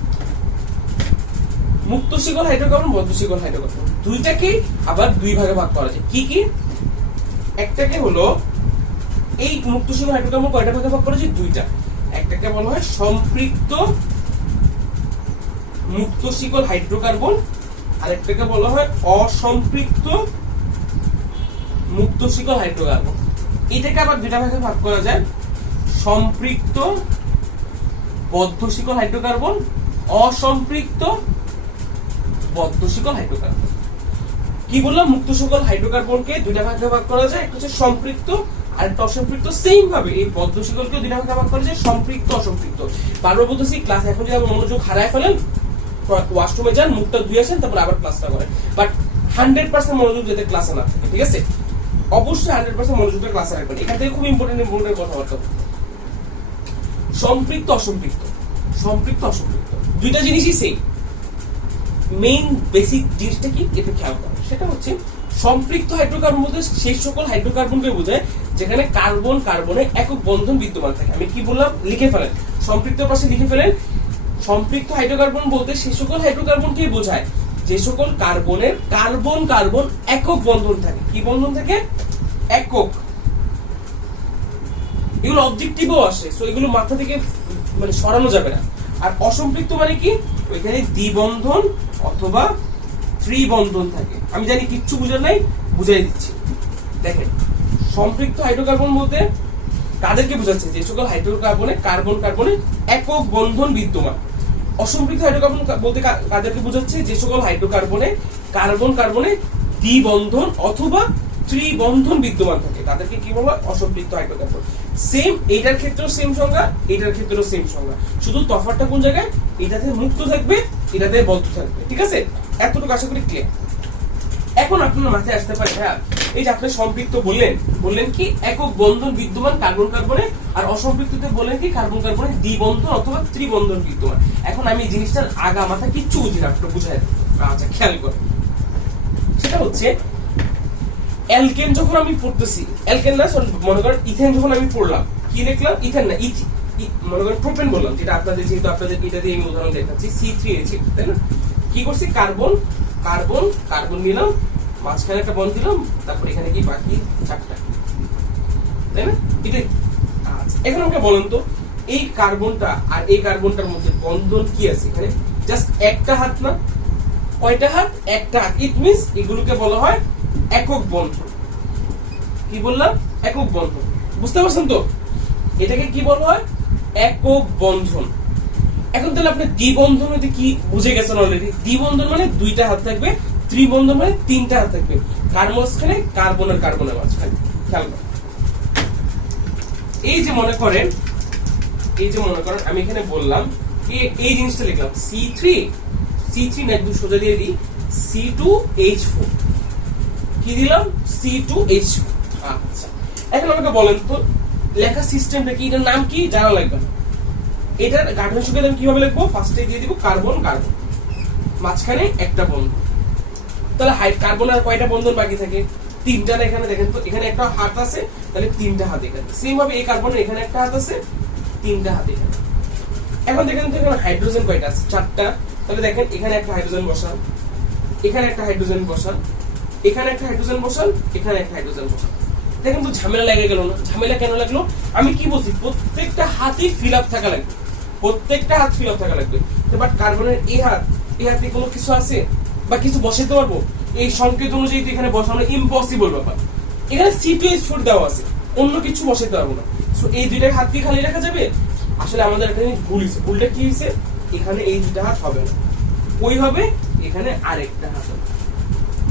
মুক্ত শিকল হাইড্রোকার্বন, বদ্ধ শিকল হাইড্রোকার্বন দুইটাকে আবার দুই ভাগে ভাগ করা যায়। কি কি? একটাকে হলো এই মুক্ত শিকল হাইড্রোকার্বন কয়টা ভাগে ভাগ করা যায়, দুইটা। একটাকে বলা হয় সম্পৃক্ত মুক্ত শিকল হাইড্রোকার্বন, আর একটাকে বলা হয় অসম্পৃক্ত মুক্ত শিকল হাইড্রোকার্বন। এটাকে আবার দুইটা ভাগে ভাগ করা যায়, সম্পৃক্ত বদ্ধ শিকল হাইড্রোকার্বন, অসম্পৃক্ত বদ্ধ শিকল হাইড্রোকার্বন। কি বললাম, মুক্ত শিকল হাইড্রোকার্বনকে দুইটা ভাগে ভাগ করা যায়, একটা হচ্ছে সম্পৃক্ত আর একটা অসম্পৃক্ত। সেম ভাবে এই বদ্ধ শিকলকে দুইটা ভাগে ভাগ করা যায়, সম্পৃক্ত অসম্পৃক্ত। বারবার বলতেছি, ক্লাস এখন যদি আপনি মনোযোগ হারায় ফেলেন, ওয়াশরুমে যান, মুখটা ধুয়ে আসেন, তারপর আবার ক্লাসটা করেন, বাট 100% মনোযোগ যাতে ক্লাসে না থাকে, ঠিক আছে? অবশ্যই 100% মনোযোগটা ক্লাসে রাখবেন। এখান থেকে খুব ইম্পর্টেন্ট কথাবার্তা। সম্পৃক্ত অসম্পৃক্ত, সম্পৃক্ত অসম্পৃক্ত দুইটা জিনিসই সেম। মেইন বেসিক জিনিসটা কি এতে খেয়াল করেন, সেটা হচ্ছে সম্পৃক্ত হাইড্রোকার্বন বলতে সেই সকল হাইড্রোকার্বনকে বোঝায় যেখানে কার্বন কার্বনে একক বন্ধন বিদ্যমান থাকে। আমি কি বললাম, লিখে ফেলেন, সম্পৃক্ত পাশে লিখে ফেলেন। সম্পৃক্ত হাইড্রোকার্বন বলতে সেই সকল হাইড্রোকার্বনকে বোঝায় যে সকল কার্বনের কার্বন কার্বন একক বন্ধন থাকে। কি বন্ধন থাকে? একক। এগুলো অবজেক্টিভও আসে, সো এগুলো মাথা থেকে মানে সরানো যাবে না। আর অসম্পৃক্ত মানে কি, ওইখানে দ্বিবন্ধন অথবা ত্রিবন্ধন থাকে। আমি জানি কিচ্ছু বুঝার নাই, বুঝাই দিচ্ছি। দেখেন, সম্পৃক্ত হাইড্রোকার্বন বলতে কাদেরকে বোঝাচ্ছে? যে সকল হাইড্রোকার্বনে কার্বন কার্বনে একক বন্ধন বিদ্যমান। অসম্পৃক্ত হাইড্রোকার্বন বলতে কাদেরকে বোঝাচ্ছে? যে সকল হাইড্রোকার্বনে কার্বন কার্বনে দ্বিবন্ধন অথবা ত্রিবন্ধন বিদ্যমান থাকে, তাদেরকে কি বলা হয়? অসম্পৃক্ত হাইড্রোকার্বন। সেম, এইটার ক্ষেত্রেও সেম সংজ্ঞা, এটার ক্ষেত্রেও সেম সংজ্ঞা, শুধু তফাৎটা কোন জায়গায়? এটাতে মুক্ত থাকবে, এটাতে বদ্ধ থাকবে, ঠিক আছে? এতটুকু আশা করি ক্লিয়ার। এখন আপনার মাথায় আসতে পারে, হ্যাঁ এই যে আপনি সম্পৃক্ত বললেন কি একক বন্ধন বিদ্যমান কার্বন কার্বনে, আর অসম্পৃক্ততে বললেন কি কার্বন কার্বনে দ্বিবন্ধন অথবা ত্রিবন্ধন বিদ্যমান। এখন আমি এই জিনিসটার আগা মাথা কিচ্ছু বুঝি না, একটু বুঝাই। আচ্ছা, খেয়াল করেন, সেটা হচ্ছে অ্যালকেন যখন আমি পড়তেছি, অ্যালকেন না সরি, মনে করেন ইথেন যখন আমি পড়লাম, কি লিখলাম? ইথেন না, মনে করেন প্রোপেন বললাম, যেটা আপনাদের যেহেতু আপনাদের এটা দিয়ে আমি উদাহরণ দেখাচ্ছি, C3H, তাই না? কি করছি? কার্বন কার্বন কার্বন নিলাম, মাঝখানে একটা বন্ধ দিলাম, তারপর এখানে কি বাকি চারটা, তাই না? এটা আচ্ছা, এখন আমাকে বলেন তো এই কার্বনটা আর এই কার্বনটার মধ্যে বন্ধন কি আছে? এখানে জাস্ট একটা হাত না, কয়টা হাত? একটা হাত। ইট মিন্স এগুলোকে বলা হয় একক বন্ধন। কি বললাম? একক বন্ধন। বুঝতে পারছেন তো? এটাকে কি বলা হয়? একক বন্ধন। এখন তাহলে আপনি দ্বিবন্ধন হইতে কি বুঝে গেছেন অলরেডি? দ্বিবন্ধন মানে দুইটা হাত থাকবে, ত্রিবন্ধন মানে তিনটা হাত থাকবে, কার মাঝখানে? কার্বন আর কার্বনের মাঝখানে। খেয়াল করেন, এই যে মনে করেন আমি এখানে বললাম এই জিনিসটা লিখলাম C3 না, একটু সোজা দিয়ে দিই, C2H4। কি দিলাম? C2H4। আচ্ছা, এখন আমাকে বলেন তো লেখা সিস্টেমটা কি, এটার নাম কি জানা লাগবে না। এটার গাঠনিক সংকেত আমি কিভাবে লিখবো? ফার্স্টে দিয়ে দিব কার্বন কার্বন, মাঝখানে একটা বন্ধন। তাহলে কার্বন আর কয়টা বন্ধন বাকি থাকে? তিনটা। এখানে দেখেন তো, এখানে একটা হাত আছে, তাহলে তিনটা হাত এখানে। সেম ভাবে এই কার্বনের এখানে একটা হাত আছে, তিনটা হাত এখানে। এখন দেখেন তো এখানে হাইড্রোজেন কয়টা আছে? চারটা। তাহলে দেখেন এখানে একটা হাইড্রোজেন বসান, এখানে একটা হাইড্রোজেন বসান, এখানে একটা হাইড্রোজেন বসান, এখানে একটা হাইড্রোজেন বসান। দেখেন তো ঝামেলা লেগে গেল না? ঝামেলা কেন লাগলো? আমি কি বলছি? প্রত্যেকটা হাতই ফিল আপ থাকা লাগবে, প্রত্যেকটা হাত ফিল আপ থাকা লাগবে। বাট কার্বনের এই হাতে কোনো কিছু আছে বা কিছু বসাইতে পারবো? এই সংকেত অনুযায়ী এখানে বসানো ইম্পসিবল ব্যাপার। এখানে C2H4 দেওয়া আছে, অন্য কিছু বসাইতে পারবো না। সো এই দুইটা হাত কি খালি রাখা যাবে? আসলে আমাদের একটা জিনিস ভুল হয়েছে। ভুলটা কি হয়েছে? এখানে এই দুইটা হাত হবে না, ওই হবে এখানে আরেকটা হাত হবে।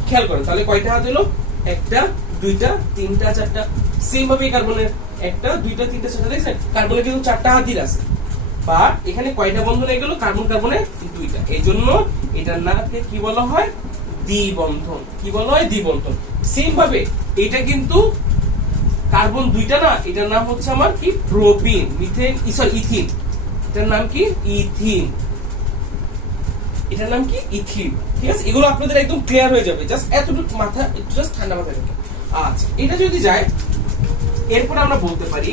খেয়াল করেন তাহলে কয়টা হাত হলো? একটা, দুইটা, তিনটা, চারটা। সেম ভাবে কার্বনের একটা, দুইটা, তিনটা, চারটা। দেখছেন কার্বনের কিন্তু চারটা হাতই আছে, বা এখানে কয়টা বন্ধন হয়ে গেল? কার্বন কার্বনের দুইটা। এই জন্য এটার নামকে কি বলা হয়? দ্বিবন্ধন। কি বলা হয়? দ্বিবন্ধন। সেম ভাবে এটা কিন্তু কার্বন দুইটা না, এটার নাম হচ্ছে আমার কি? Propyne, methane, ethyne. এটার নাম কি? ইথিন। এটার নাম কি? ইথিন। ঠিক আছে, এগুলো আপনাদের একদম ক্লিয়ার হয়ে যাবে। জাস্ট এতটুকু মাথা, একটু জাস্ট ঠান্ডা মাথায় রেখে। আচ্ছা, এটা যদি যায়, এরপর আমরা বলতে পারি,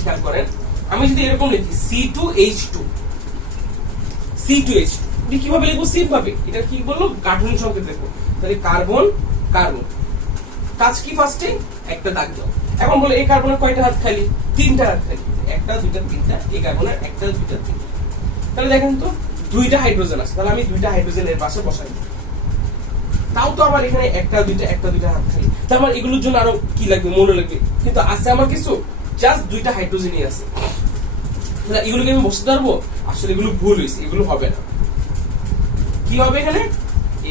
খেয়াল করেন, আমি যদি এরকম লিখি C2H2, কিভাবে লিখবো? সেম ভাবে এটা কি বললো? গাঠনিক সংকেত লিখবো। তাহলে কার্বন কার্বন, কাজ কি? ফার্স্টে একটা দাগ দাও। এখন বলে এই কার্বনের কয়টা হাত খালি? তিনটা হাত খালি, একটা, দুইটা, তিনটা। এই কার্বনের একটা, দুইটা, তিনটা। তাহলে দেখেন তো দুইটা হাইড্রোজেন আছে, তাহলে আমি দুইটা হাইড্রোজেনের পাশে বসাই। তাও তো আমার এখানে একটা, দুইটা হাত খালি। তার মানে এগুলোর জন্য আরো কি লাগবে? মনে লাগবে। কিন্তু আছে আমার কিছু, জাস্ট দুইটা হাইড্রোজেনই আছে। এগুলোকে আমি বসতে পারবো? আসলে এগুলো ভুল হয়েছে, এগুলো হবে না। কি হবে এখানে?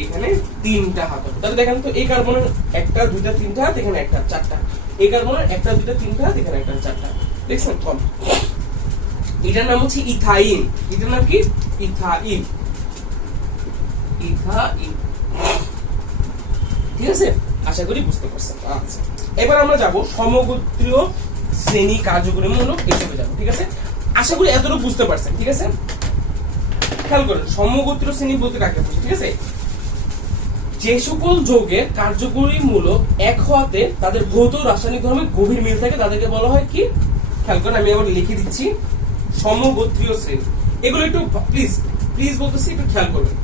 এখানে 3টা হাত হবে। তাহলে দেখেন তো এই কার্বনের 1 2 3 হাত, এখানে 1 4টা। এই কার্বনের 1 2 3 হাত, এখানে 1 4টা। দেখছেন কম। এটার নাম হচ্ছে ইথাইন। এটার নাম কি? ইথাইন। ইথাইন। ঠিক আছে, আশা করি বুঝতে পারছেন। আচ্ছা, এবার আমরা যাব সমগোত্রীয় শ্রেণী, কার্যকরীমূলক এসবে যাব। ঠিক আছে, আশা করি এতটুকু বুঝতে পারছেন। ঠিক আছে, খেয়াল করেন সমগোত্রীয় শ্রেণী বলতে কাকে বোঝায়। ঠিক আছে, যে সকল যৌগের কার্যকরীমূলক এক হওয়াতে তাদের ভৌত রাসায়নিক ধর্মে গভীর মিল থাকে তাদেরকে বলা হয় কি? খেয়াল করেন, আমি আবার লিখে দিচ্ছি সমগোত্রীয় শ্রেণী। এগুলো একটু প্লিজ প্লিজ বলতেছি, একটু খেয়াল করবেন।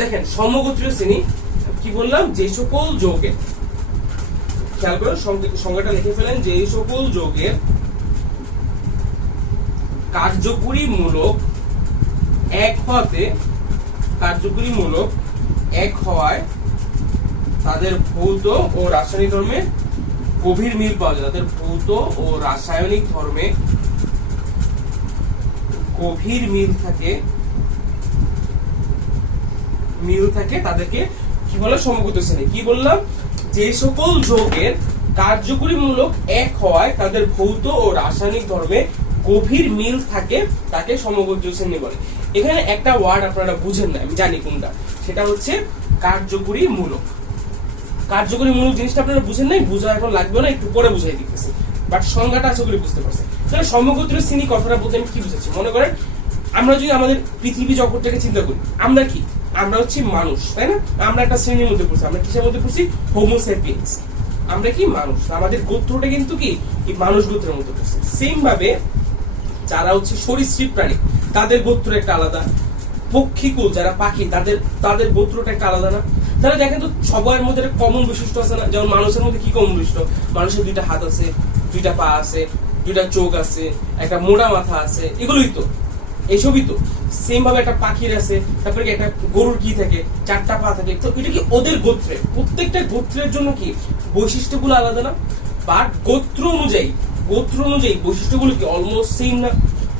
দেখেন সমগোত্রীয় শ্রেণী কি বললাম? যে সকল যৌগের, খেয়াল করেন সংজ্ঞাটা লিখে ফেলেন, যে সকল যৌগের কার্যকরীমূলক এক হওয়াতে, কার্যকরীমূলক এক হওয়ায় তাদের ভৌত ও রাসায়নিক ধর্মে গভীর মিল পাওয়া যায়। তাদের ভৌত ও রাসায়নিক ধর্মে গভীর মিল থাকে, তাদেরকে কি বলে? সমগোত্রীয় শ্রেণী। কি বললাম? যে সকল যৌগের কার্যকরীমূলক এক হওয়ায় তাদের ভৌত ও রাসায়নিক ধর্মে গভীর মিল থাকে তাকে সমগোত্রীয় শ্রেণী বলে। এখানে একটা ওয়ার্ড আপনারা বুঝেন না, আমি জানি কোনটা, সেটা হচ্ছে কার্যকরীমূলক। কার্যকরীমূলক জিনিসটা আপনারা বুঝেন নাই, বুঝা এখন লাগবে না, একটু পরে বুঝাই দিতেছি, বাট সংজ্ঞাটা আশা করি বুঝতে পারছেন। তাহলে সমগোত্রীয় শ্রেণী কথাটা বলতে আমি কি বুঝাচ্ছি? মনে করেন আমরা যদি আমাদের পৃথিবী জগৎটাকে চিন্তা করি, আমরা কি? আমরা হচ্ছে মানুষ, তাই না? আমরা একটা শ্রেণীর মধ্যে পড়ছি। আমরা কিসের মধ্যে পড়ছি? Homo sapiens. আমরা কি? মানুষ। আমাদের গোত্রটা কিন্তু কি? এই মানুষ গোত্রের মধ্যে পড়ছে। সেম ভাবে যারা হচ্ছে সরীসৃপ প্রাণী, তাদের গোত্র একটা আলাদা। পক্ষীকুল যারা পাখি, তাদের গোত্রটা একটা আলাদা না? তাহলে দেখেন তো সবার মধ্যে একটা কমন বৈশিষ্ট্য আছে না? যেমন মানুষের মধ্যে কি কমন বৈশিষ্ট্য? মানুষের 2টা হাত আছে, 2টা পা আছে, 2টা চোখ আছে, একটা মোটা মাথা আছে, এগুলোই তো, এইসবই তো। সেম ভাবে একটা পাখির আছে, তারপরে কি একটা গরুর কি থাকে? 4টা পা থাকে। তো এটা কি ওদের গোত্রে? প্রত্যেকটা গোত্রের জন্য কি বৈশিষ্ট্যগুলো আলাদা না? বাট গোত্র অনুযায়ী বৈশিষ্ট্যগুলো কি অলমোস্ট সেম না?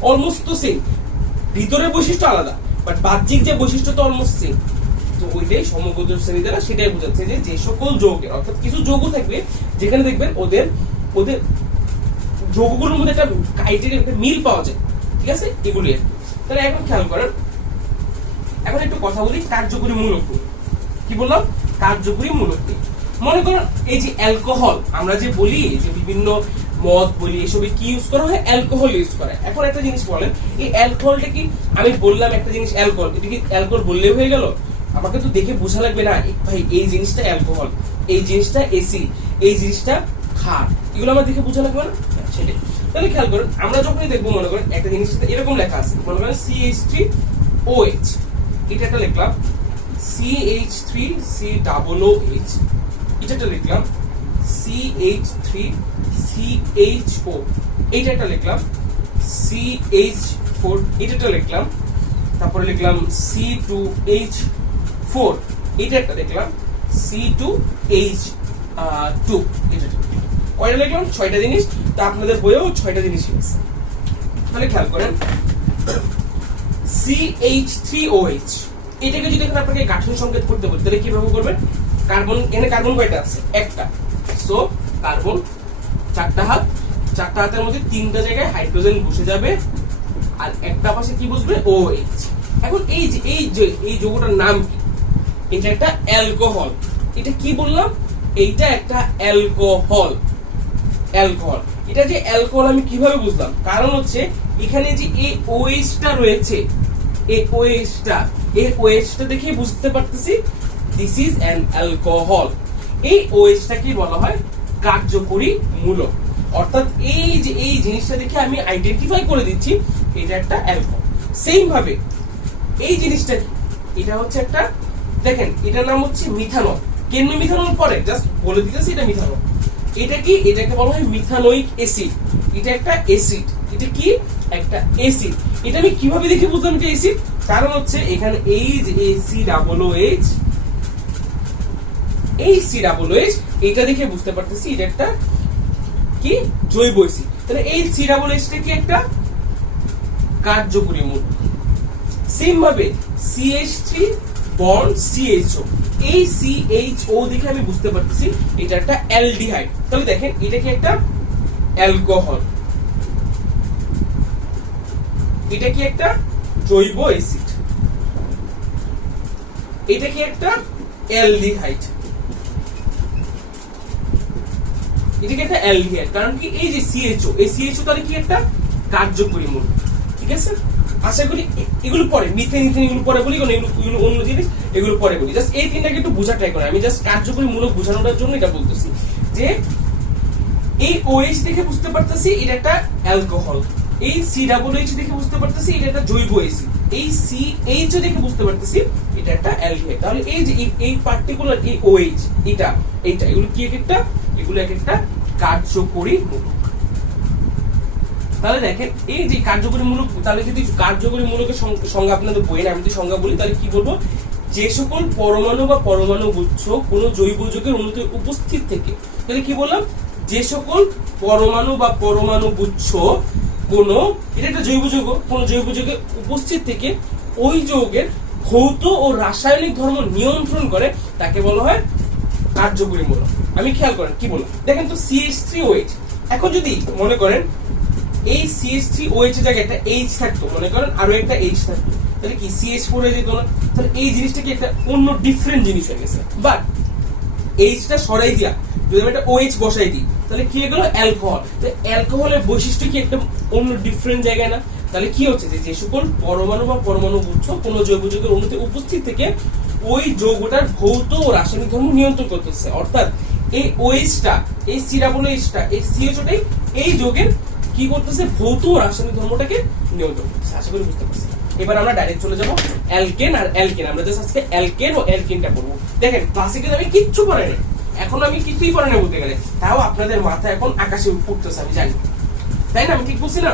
অলমোস্ট তো সেম, ভিতরের বৈশিষ্ট্য আলাদা, বাট বাহ্যিক যে বৈশিষ্ট্য তো অলমোস্ট সেম। তো ওইটাই সমগোত্রীয় শ্রেণী দ্বারা সেটাই বোঝাচ্ছে যে সকল যৌগের, অর্থাৎ কিছু যৌগ থাকবে যেখানে দেখবেন ওদের যৌগগুলোর মধ্যে একটা ক্রাইটেরিয়া, একটা মিল পাওয়া যায়। ঠিক আছে, এগুলি। তাহলে এখন খেয়াল করেন, এখন একটু কথা বলি কার্যকরীমূলক নিয়ে। কি বললাম? কার্যকরীমূলক নিয়ে। মনে করেন এই যে অ্যালকোহল, আমরা যে বলি যে বিভিন্ন মদ বলি, এসবে কি ইউজ করা হয়? অ্যালকোহল ইউজ করা হয়। এখন একটা জিনিস বলেন, এই অ্যালকোহলটা কি? আমি বললাম একটা জিনিস অ্যালকোহল, এটা কি অ্যালকোহল বললেই হয়ে গেল? আমাকে তো দেখে বোঝা লাগবে না ভাই এই জিনিসটা অ্যালকোহল, এই জিনিসটা এসিড, এই জিনিসটা ক্ষার, এগুলো আমার দেখে বোঝা লাগবে না? সেটাই। তাহলে খেয়াল করুন, আমরা যখনই দেখবো, মনে করেন একটা জিনিস এরকম লেখা আছে, মনে করেন CH3OH, এটা একটা লিখলাম CH3COOH, এটা একটা লিখলাম CH3CHO, এটা একটা লিখলাম CH4, এটা একটা লিখলাম, তারপরে লিখলাম C2H4, এটা একটা লিখলাম C2H2, এটা কয়টা লিখলাম? 6টা জিনিস। তা আপনাদের বইয়েও 6টা জিনিস আছে। তাহলে খেয়াল করেন CH3OH, এটাকে যদি এখন আপনাকে গাঠনিক সংকেত করতে বলি, তাহলে কিভাবে করবেন? কার্বন, এখানে কার্বন কয়টা আছে? একটা। সো কার্বন 4টা হাত, 4টা হাতের মধ্যে 3টা জায়গায় হাইড্রোজেন বসে যাবে, আর একটা পাশে কি বসবে? OH। এখন এই যৌগটার নাম কি? এটা একটা অ্যালকোহল। এটা কি বললাম? এইটা একটা অ্যালকোহল। এটা যে অ্যালকোহল আমি কিভাবে বুঝলাম? কারণ হচ্ছে এখানে যে এই OH-টা রয়েছে, এই OH-টা দেখে বুঝতে পারতেছি দিস ইজ অ্যান অ্যালকোহল। এই OH-টাকে বলা হয় কার্যকরী মূলক। অর্থাৎ এই জিনিসটা দেখে আমি আইডেন্টিফাই করে দিচ্ছি এটা একটা অ্যালকোহল। সেম ভাবে এই জিনিসটা কি? এটা হচ্ছে একটা, দেখেন এটার নাম হচ্ছে মিথানল। কেন মিথানল পরে জাস্ট বলে দিতেছি এটা মিথানল। এটা কি? এটাকে বলা হয় মিথানোইক অ্যাসিড। এটা একটা অ্যাসিড। এটা কি? একটা অ্যাসিড। এটা আমি কিভাবে দেখে বুঝলাম এটা অ্যাসিড? কারণ হচ্ছে এখানে এই যে COOH, এটা দেখে বুঝতে পারতেছি এটা একটা কি? জৈব অ্যাসিড। তাহলে এই COOH টা কি? একটা কার্যকরী মূলক। সেম ভাবে CH3 বন্ড CHO, এই CHO দেখে আমি বুঝতে পারতেছি এটা একটা অ্যালডিহাইড। তাহলে দেখেন এটা কি একটা অ্যালকোহল, এটা কি একটা জৈব অ্যাসিড, এটা কি একটা অ্যালডিহাইড, এটা কি একটা অ্যালডিহাইড। কারণ কি এই যে CHO, এই CHO তাহলে কি একটা কার্যকরী মূলক, ঠিক আছে। আশা করি এগুলো পরে মিথেন ইথেন এগুলো পরে বলি, কারণ এগুলো অন্য জিনিস, এগুলো পরে বলি। জাস্ট এই তিনটাকে একটু বোঝা ট্রাই করি, আমি জাস্ট কার্যকরী মূলক বোঝানোর জন্য এটা বলতেছি যে এই OH দেখে বুঝতে পারতেছি এটা একটা অ্যালকোহল, এই COOH দেখে বুঝতে পারতেছি এটা একটা জৈব অ্যাসিড, এই CHO দেখে বুঝতে পারতেছি এটা একটা অ্যালডিহাইড। তাহলে এই যে এই পার্টিকুলার এই OH এটা এইটা এগুলো কি একটা, এগুলো এক একটা কার্যকরী মূলক। তাহলে দেখেন এই যে কার্যকরী মূলক, তাহলে যদি কার্যকরী মূলকের সংজ্ঞা আপনাদের বইয়ে আমি যদি সংজ্ঞা বলি তাহলে কি বলবো, যে সকল পরমাণু বা পরমাণু গুচ্ছ কোন জৈব যৌগের অণুতে উপস্থিত থেকে, তাহলে কি বললাম, যে সকল পরমাণু বা পরমাণু গুচ্ছ কোন, এটা একটা জৈব যৌগ, কোন জৈব যৌগের উপস্থিত থেকে ওই যৌগের ভৌত ও রাসায়নিক ধর্ম নিয়ন্ত্রণ করে তাকে বলা হয় কার্যকরী মূলক। আমি খেয়াল করেন কি বললাম, দেখেন তো CH3OH, এখন যদি মনে করেন এই CH3OH এর জায়গায় একটা H থাকতো, মনে করেন আরো একটা H থাকতো, তাহলে কি CH4 হয়ে যেত না? তাহলে এই জিনিসটা কি একটা অন্য ডিফারেন্ট জিনিস হয়ে গেছে। বাট Hটা সরাই দিয়া যদি আমি একটা OH বসাই দিই তাহলে কি হয়ে গেল, অ্যালকোহল। তো অ্যালকোহলের বৈশিষ্ট্য কি একটা অন্য ডিফারেন্ট জায়গায় না? তাহলে কি হচ্ছে যে সকল পরমাণু বা পরমাণু গুচ্ছ কোন জৈব যৌগের অণুতে উপস্থিত থেকে ওই যৌগটার ভৌত ও রাসায়নিক ধর্ম নিয়ন্ত্রণ করতেছে, অর্থাৎ এই OHটা, এই COOHটা, এই CHOটাই এই যৌগের কি করতেছে, ভৌত ও রাসায়নিক ধর্মটাকে নিয়ন্ত্রণ করতেছে। আশা করি বুঝতে পারছি। এবার আমরা ডাইরেক্ট চলে যাব অ্যালকেন আর অ্যালকেন। আমরা জাস্ট আজকে অ্যালকেন ও অ্যালকেনটা পড়বো। দেখেন ক্লাসে কিন্তু আমি কিচ্ছু পড়াই নাই, এখন আমি কিছুই পড়াই না বলতে গেলে, তাও আপনাদের মাথা এখন আকাশে উঠতেছে, আমি জানি, তাই না? আমি ঠিক বলছি না?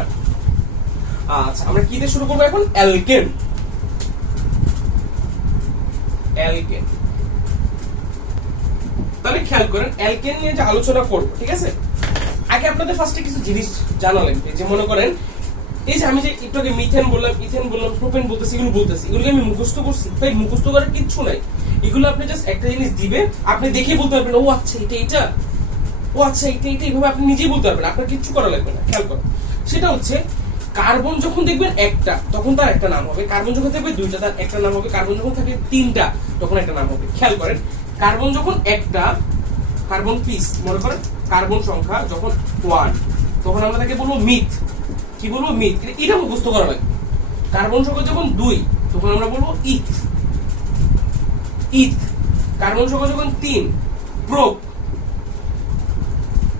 আচ্ছা, আমরা কি দিয়ে শুরু করবো এখন? অ্যালকেন। অ্যালকেন, তাহলে খেয়াল করেন অ্যালকেন নিয়ে যে আলোচনা করবো, ঠিক আছে, আগে আপনাদের ফার্স্টে কিছু জিনিস জানা লাগবে। যে মনে করেন এই যে আমি যে একটু আগে মিথেন বললাম, ইথেন বললাম, প্রোপেন বলতেছি, এগুলো বলতেছি, এগুলোকে আমি মুখস্থ করছি? তাই মুখস্থ করার কিচ্ছু নাই। এগুলো আপনি জাস্ট একটা জিনিস দিবে, আপনি দেখে বলতে পারবেন ও আচ্ছা এটা এটা, ও আচ্ছা এটা এটা, এইভাবে আপনি নিজেই বলতে পারবেন, আপনার কিচ্ছু করা লাগবে না। খেয়াল করেন, সেটা হচ্ছে কার্বন যখন দেখবেন একটা, তখন তার একটা নাম হবে। কার্বন যখন থাকবে দুইটা, তার একটা নাম হবে। কার্বন যখন থাকবে তিনটা, তখন একটা নাম হবে। খেয়াল করেন, কার্বন যখন একটা, কার্বন পিস, মনে করেন কার্বন সংখ্যা যখন 1, তখন আমরা তাকে বলবো মিথ। কি বলবো? মিথ। এটা মুখস্থ করা লাগবে। কার্বন সংখ্যা যখন 2, তখন আমরা বলবো ইথ। ইথ। কার্বন সংখ্যা যখন 3, প্রোপ।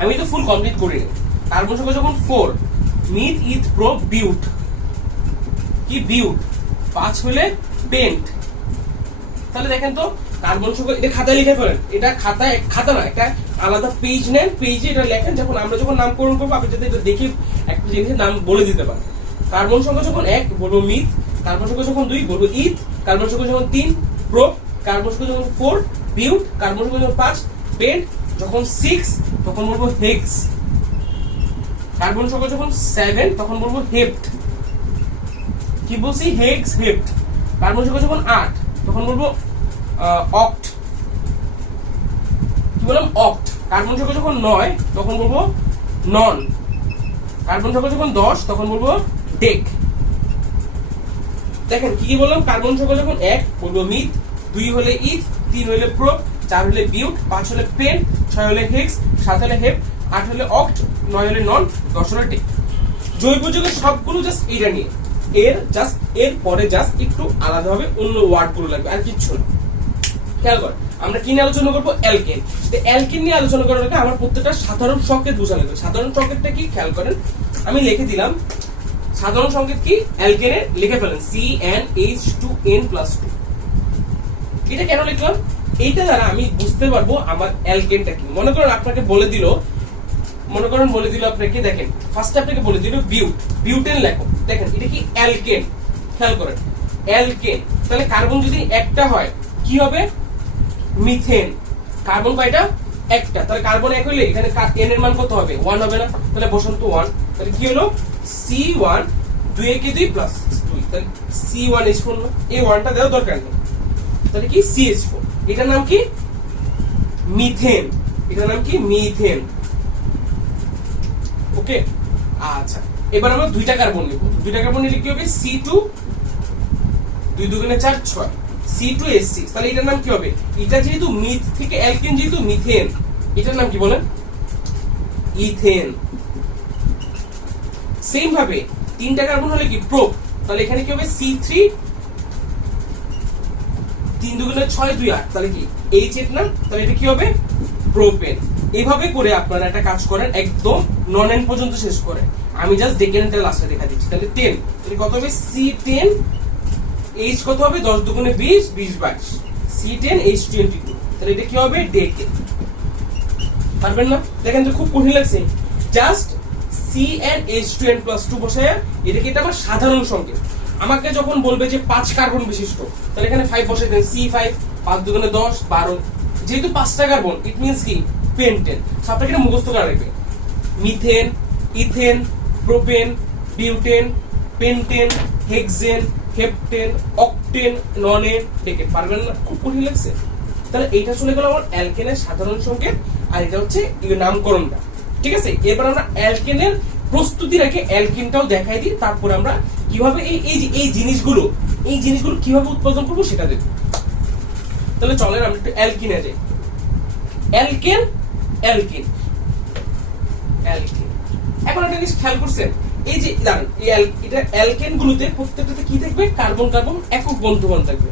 আমি তো ফুল কমপ্লিট করিনি। কার্বন সংখ্যা যখন 4, মিথ, ইথ, প্রোপ, বিউট। কি বিউট? 5 হলে পেন্ট। তাহলে দেখেন তো কার্বন সংখ্যা, এটা খাতায় লিখে ফেলেন। এটা খাতায়, খাতা না, একটা আলাদা পেজ নেন, পেজে এটা লেখেন। যখন আমরা যখন নামকরণ করবো আপনি যাতে এটা দেখে একটা জিনিসের নাম বলে দিতে পারেন। কার্বন সংখ্যা যখন 1 বলবো মিথ, কার্বন সংখ্যা যখন 2 বলবো ইথ, কার্বন সংখ্যা যখন 3 প্রোপ, কার্বন সংখ্যা যখন 4 বিউট, কার্বন সংখ্যা যখন 5 পেন্ট, যখন 6 তখন বলবো হেক্স, কার্বন সংখ্যা যখন 7 তখন বলবো হেপ্ট। কি বলছি? হেক্স, হেপ্ট। কার্বন সংখ্যা যখন 8 তখন বলবো অক্ট। কি বললাম? অক্ট। কার্বন সংখ্যা যখন 9 তখন বলবো নন। কার্বন সংখ্যা যখন 10 তখন বলবো ডেক। দেখেন কি কি বললাম? কার্বন সংখ্যা যখন 1 বলবো মিথ, 2 হলে ইথ, 3 হলে প্রোপ, 4 হলে বিউট, 5 হলে পেন, 6 হলে হেক্স, 7 হলে হেপ, 8 হলে অক্ট, 9 হলে নন, 10 হলে ডেক। জৈব যৌগের সবগুলো জাস্ট এটা নিয়ে, এর পরে জাস্ট একটু আলাদা হবে, অন্য ওয়ার্ড গুলো লাগবে, আর কিচ্ছু না। খেয়াল কর, আমরা কি নিয়ে আলোচনা করবো? অ্যালকেন। অ্যালকেন নিয়ে আলোচনা করার আগে আমার প্রত্যেকটা সাধারণ সংকেত বোঝা লাগবে। সাধারণ সংকেতটা কি? খেয়াল করেন, আমি লিখে দিলাম সাধারণ সংকেত কি অ্যালকেনে, লিখে ফেলেন CnH2n+2। এটা কেন লিখলাম? এইটা দ্বারা আমি বুঝতে পারবো আমার অ্যালকেনটা কি। মনে করেন আপনাকে বলে দিল, আপনাকে, দেখেন ফার্স্ট আপনাকে বলে দিল বিউটেন লেখো। দেখেন এটা কি? অ্যালকেন। খেয়াল করেন অ্যালকেন, তাহলে কার্বন যদি একটা হয় কি হবে? মিথেন। কার্বন কয়টা? একটা। তাহলে কার্বন 1 হইলে এখানে n এর মান কত হবে? 1 হবে না? তাহলে বসান তো 1। তাহলে কি হলো? C1 2 + 2 তাহলে C1H4 না, এই ওয়ানটা দেওয়ার দরকার নেই, তাহলে কি CH4, এটার নাম কি মিথেন, এটার নাম কি মিথেন। ওকে, আচ্ছা এবার আমরা দুইটা কার্বন নিব, দুইটা কার্বন নিলে কি হবে C2 2 2 4 6 C2H6, তাহলে এটার নাম কি হবে, এটা যেহেতু মিথ থেকে অ্যালকেন যেহেতু মিথেন, এটার নাম কি বলেন ইথেন। সেম ভাবে তিনটা কার্বন হলে কি প্রোপ, তাহলে এখানে কি হবে C3 3 2 6 2 8, তাহলে কি H8 না, তাহলে এটা কি হবে প্রোপেন। এইভাবে করে আপনারা একটা কাজ করেন, একদম নন এন্ড পর্যন্ত শেষ করেন। আমি জাস্ট ডেকেনটা লাস্টে দেখা দিচ্ছি। তাহলে 10, তাহলে কত হবে C10 H কত হবে 10 2 20 20 22 C10 H22, তাহলে এটা কি হবে ডেকেন। পারবেন না? দেখেন তো খুব কঠিন লাগছে, জাস্ট CnH2n+2 বসায়, এটাকে এটা আমার সাধারণ সংকেত। আমাকে যখন বলবে যে 5 কার্বন বিশিষ্ট, তাহলে এখানে 5 বসাই দেন, C5 5 2 10 12, যেহেতু 5টা কার্বন ইট মিন্স কি পেন্টেন। সো আপনাকে এটা মুখস্থ করা লাগবে, methane, ethane, propane, butane, pentane, hexane, heptane, octane, nonane, decane. পারবেন না? খুব কঠিন লাগছে। তাহলে এইটা চলে গেল আমার অ্যালকেনের সাধারণ সংকেত, আর এটা হচ্ছে নামকরণটা। ঠিক আছে, এবার আমরা অ্যালকেনের প্রস্তুতি রেখে অ্যালকেনটাও দেখাই দিই, তারপর আমরা কিভাবে এই জিনিসগুলো কিভাবে উৎপাদন করবো সেটা দেখব। তাহলে চলেন আমরা একটু অ্যালকিনে যাই। অ্যালকেন অ্যালকিন অ্যালকিন, এখন একটা জিনিস খেয়াল করছেন, এই যে জানেন এটা অ্যালকেন গুলোতে প্রত্যেকটাতে কি থাকবে, কার্বন কার্বন একক বন্ধন থাকবে।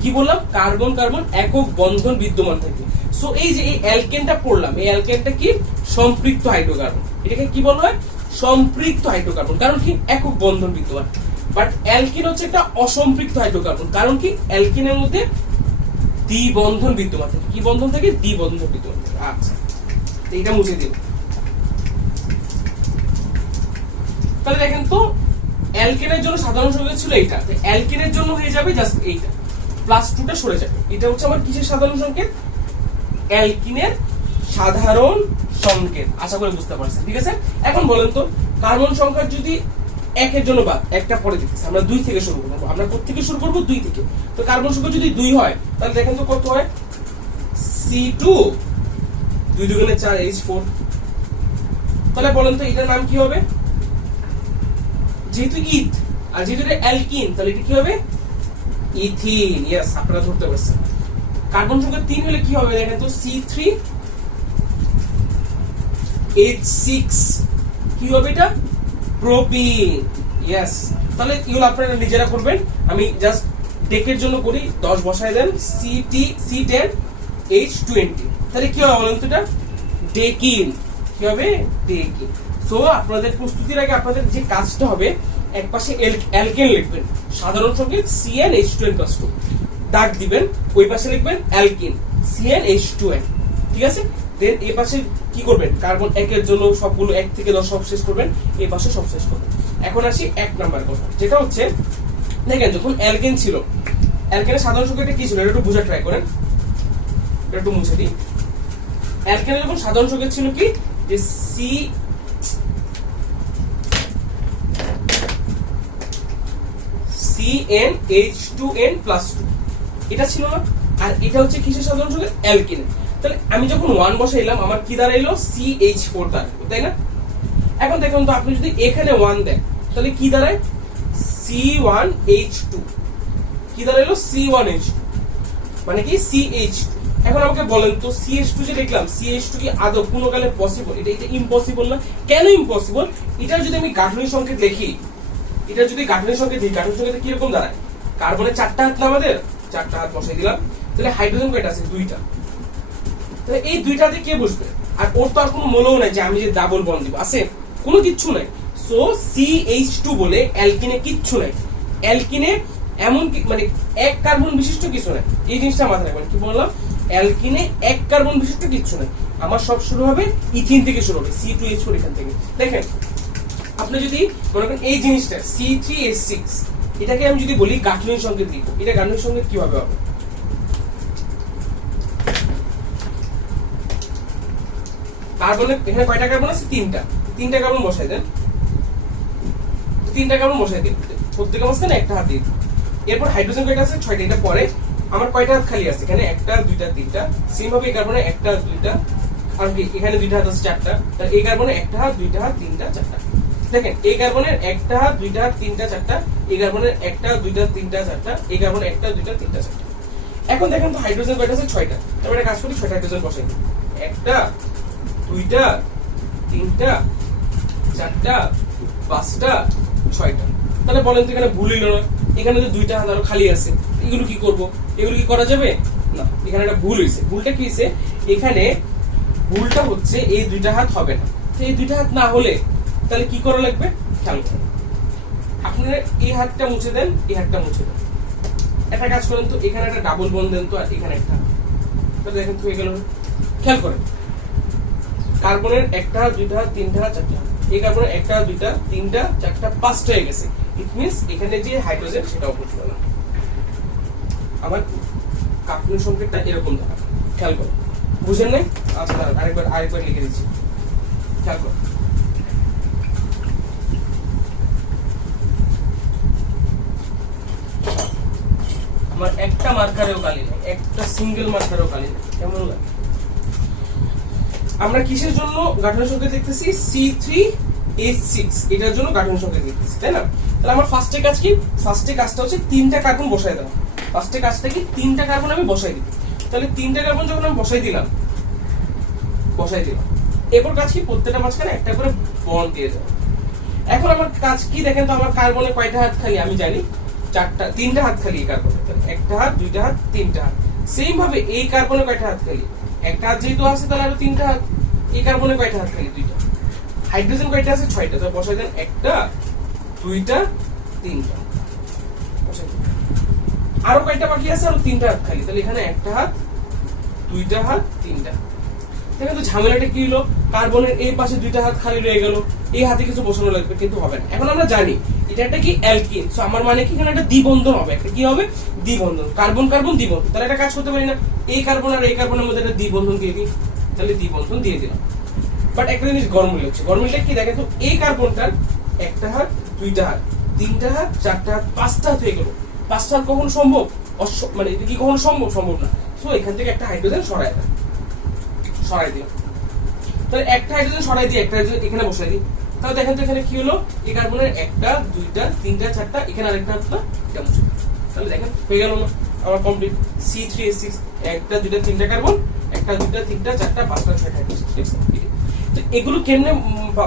কি বললাম, কার্বন কার্বন একক বন্ধন বিদ্যমান থাকবে। সো এই যে এই অ্যালকেনটা পড়লাম, এই অ্যালকেনটা কি সম্পৃক্ত হাইড্রোকার্বন, এটাকে কি বলা হয় সম্পৃক্ত হাইড্রোকার্বন, কারণ কি একক বন্ধন বিদ্যমান। বাট অ্যালকিন হচ্ছে একটা অসম্পৃক্ত হাইড্রোকার্বন, কারণ কি অ্যালকিনের মধ্যে দ্বিবন্ধন বিদ্যমান থাকে। কি বন্ধন থাকে, দ্বিবন্ধন বিদ্যমান থাকে। আচ্ছা এইটা মুছে দিন। তাহলে দেখেন তো অ্যালকেনের জন্য সাধারণ সংকেত ছিল এইটা, অ্যালকেনের জন্য হয়ে যাবে জাস্ট এইটা, +2টা সরে যাবে। এটা হচ্ছে আমার কিসের সাধারণ সংকেত, অ্যালকিনের সাধারণ সংকেত। আশা করি বুঝতে পারছেন। ঠিক আছে, এখন বলেন তো কার্বন সংখ্যা যদি 1 জন্য বাদ, একটা পরে দিতেছি, আমরা 2 থেকে শুরু করব। আমরা কোথা থেকে শুরু করব, 2 থেকে। তো কার্বন সংখ্যা যদি 2 হয়, তাহলে দেখেন তো কত হয়, C2 2 2 4 H4। তাহলে বলেন তো এটার নাম কি হবে, যেহেতু ইথ আর যেহেতু এটা অ্যালকিন, তাহলে এটা কি হবে ইথিন। यस, আপনারা ধরতে পারছেন। কার্বন সংখ্যা 3 হলে কি হবে, দেখেন তো C3 H6, কি হবে এটা প্রোপিন। यस, তাহলে এগুলো আপনারা নিজেরা করবেন, আমি জাস্ট ডেকের জন্য করি। 10 বসায় দেন, C10 H20, তাহলে কি হবে বলেন তো এটা ডেকিন। কি হবে ডেকিন। সো আপনাদের প্রস্তুতির আগে আপনাদের যে কাজটা হবে, এক পাশে অ্যালকেন লিখবেন, সাধারণ সংকেত CnH2n+2 দাগ দিবেন, ওই পাশে লিখবেন অ্যালকিন CnH2n। ঠিক আছে, দেন এই পাশে কি করবেন, কার্বন 1 এর জন্য সবগুলো 1 থেকে 10 সব শেষ করবেন, এই পাশে সব শেষ করবেন। এখন আসি 1 নাম্বার কথা, যেটা হচ্ছে দেখেন যখন অ্যালকেন ছিল, অ্যালকেনের সাধারণ সংকেতটা কি ছিল, এটা একটু বোঝা ট্রাই করেন। এটা একটু মুছে দিই। অ্যালকেনের যখন সাধারণ সংকেত ছিল কি, যে CnH2n+2, এটা ছিল না, আর এটা হচ্ছে কিসের সাধারণ সংকেত, অ্যালকিন। তাহলে আমি যখন 1 বসাইলাম, আমার কি দাঁড়াইলো CH4 দাঁড়াইলো, তাই না? এখন দেখুন তো আপনি যদি এখানে 1 দেন, তাহলে কি দাঁড়ায় C1H2, কি দাঁড়াইলো C1H2, মানে কি CH2। এখন আমাকে বলেন তো CH2 যে দেখলাম, CH2 কি আদৌ কোনো কালে পসিবল? এটা ইম্পসিবল না। কেন ইম্পসিবল? এটা যদি আমি গাঠনিক সংকেত লিখি, এটা যদি গাঠনিক সংকেত দিই, গাঠনিক সংকেতে কি রকম দাঁড়ায়, কার্বনের 4টা হাত না, আমাদের 4টা হাত বসাই দিলাম, তাহলে হাইড্রোজেন কয়টা আছে, 2টা। তাহলে এই 2টাতে কে বসবে? আর ওর তো আর কোনো মূলও নাই যে আমি যে ডাবল বন্ড দিব, আছে কোনো কিচ্ছু নাই। সো CH2 বলে অ্যালকিনে কিচ্ছু নাই। অ্যালকিনে এমন কি মানে 1 কার্বন বিশিষ্ট কিছু নাই, এই জিনিসটা মাথায় রাখবেন। কি বললাম, অ্যালকিনে 1 কার্বন বিশিষ্ট কিচ্ছু নাই। আমার সব শুরু হবে ইথিন থেকে শুরু হবে, C2H4 এখান থেকে। দেখেন আপনি যদি মনে করেন এই জিনিসটা C3H6, এটাকে আমি যদি বলি গাঠনিক সংকেত লিখো, এটা গাঠনিক সংকেত কিভাবে হবে? কার্বনের এখানে কয়টা কার্বন আছে, 3টা। 3টা কার্বন বসাই দেন, 3টা কার্বন বসাই দিন। প্রত্যেকের মাঝখানে একটা হাত দিয়ে দিই। এরপর হাইড্রোজেন কয়টা আছে 6টা, এটা পরে আমার কয়টা হাত খালি আছে এখানে 1টা 2টা 3টা, সেম ভাবে এই কার্বনে 1টা 2টা আর কি এখানে 2টা হাত আছে 4টা, তাহলে এই কার্বনে 1টা হাত 2টা হাত 3টা 4টা। দেখেন এই কার্বনের 1টা হাত 2টা হাত 3টা 4টা, এই কার্বনের 1টা 2টা 3টা 4টা, এই কার্বনের 1টা 2টা 3টা 4টা। এখন দেখেন তো হাইড্রোজেন কয়টা আছে 6টা, তারপরে কাজ করি 6টা হাইড্রোজেন বসাই দিই। 1টা 2টা 3টা 4টা 5টা 6টা। তাহলে বলেন তো এখানে ভুল হইলো না? এখানে তো 2টা হাত আরো খালি আছে, এগুলো কি করব? এগুলো কি করা যাবে না? এখানে একটা ভুল হইছে। ভুলটা কি হইছে? এখানে ভুলটা হচ্ছে এই 2টা হাত হবে না। তো এই 2টা হাত না হলে তাহলে কি করা লাগবে? খেয়াল করুন, আপনারা এই হাতটা মুছে দেন, এই হাতটা মুছে দেন। একটা কাজ করেন তো, এখানে একটা ডাবল বন্ড দেন তো, আর এখানে একটা। তাহলে দেখেন তো হয়ে গেল। খেয়াল করেন, কার্বনের 1টা 2টা 3টা 4টা, এই কার্বনের 1টা 2টা 3টা 4টা 5টা হয়ে গেছে। ইট মিন্স এখানে যে হাইড্রোজেন সেটাও বসলো না। আবার কার্বনের সংকেতটা এরকম দেখাবে। খেয়াল করুন, বুঝেন নাই? আচ্ছা আরেকবার লিখে দিচ্ছি, খেয়াল করুন। আমার একটা মার্কারেও কালি নেই, একটা সিঙ্গেল মার্কারেও কালি নেই। কেমন লাগে? আমরা কিসের জন্য গাঠনিক সংকেত দেখতেছি? C3H6 এটার জন্য গাঠনিক সংকেত দেখতেছি, তাই না? তাহলে আমার ফার্স্টে কাজ কি? ফার্স্টে কাজটা হচ্ছে 3টা কার্বন বসাই দেওয়া। ফার্স্টে কাজটা কি? 3টা কার্বন আমি বসাই দিই। তাহলে 3টা কার্বন যখন আমি বসাই দিলাম, এরপর কাজ কি? প্রত্যেকটা মাঝখানে একটা করে বন্ড দিয়ে দেবো। এখন আমার কাজ কি দেখেন তো, আমার কার্বনে কয়টা হাত খালি আমি জানি? 3টা হাত খালি এই কার্বনে। 1টা হাত 2টা হাত 3টা হাত। সেম ভাবে এই কার্বনে কয়টা হাত খালি? 1টা হাত যেহেতু আছে তাহলে আরো 3টা হাত। এই কার্বনে কয়টা হাত খালি? 2টা। হাইড্রোজেন কয়টা আছে? 6টা। তো বসাই দেন 1টা 2টা 3টা। আরো কয়টা বাকি আছে? আরো 3টা হাত খালি। তাহলে এখানে 1টা হাত 2টা হাত 3টা। দেখেন তো ঝামেলাটা কি হলো? কার্বনের এই পাশে 2টা হাত খালি রয়ে গেল, এই হাতে কিছু বসানো লাগবে, কিন্তু হবে না। এখন আমরা জানি এটা একটা কি? অ্যালকিন। সো আমার মানে কি এখানে একটা দ্বিবন্ধন হবে। একটা কি হবে? দ্বিবন্ধন। কার্বন কার্বন দ্বিবন্ধন। তাহলে একটা কাজ করতে পারি না? এই কার্বন আর এই কার্বনের মধ্যে একটা দ্বিবন্ধন দিয়ে দিই। তাহলে দ্বিবন্ধন দিয়ে দিলাম। বাট একটা জিনিস গরমিল হচ্ছে। গরমিলটা কি দেখেন তো, এই কার্বনটার 1টা হাত 2টা হাত 3টা হাত 4টা হাত 5টা হাত হয়ে গেল। 5টা হাত কখনো সম্ভব? মানে এটা কি কখনো সম্ভব? সম্ভব না। সো এখান থেকে একটা হাইড্রোজেন সরাই দিলাম। তাহলে একটা হাইড্রোজেন সরাই দিয়ে একটা হাইড্রোজেন এখানে বসাই দিই। তাহলে দেখেন তো এখানে কি হলো? এই কার্বনের 1টা 2টা 3টা 4টা, এখানে আরেকটা হাতটা এটা মুছে। তাহলে দেখেন হয়ে গেল না? আমার কমপ্লিট C3H6। 1টা 2টা 3টা কার্বন, 1টা 2টা 3টা 4টা 5টা 6টা হাইড্রোজেন। তো এগুলো কেমনে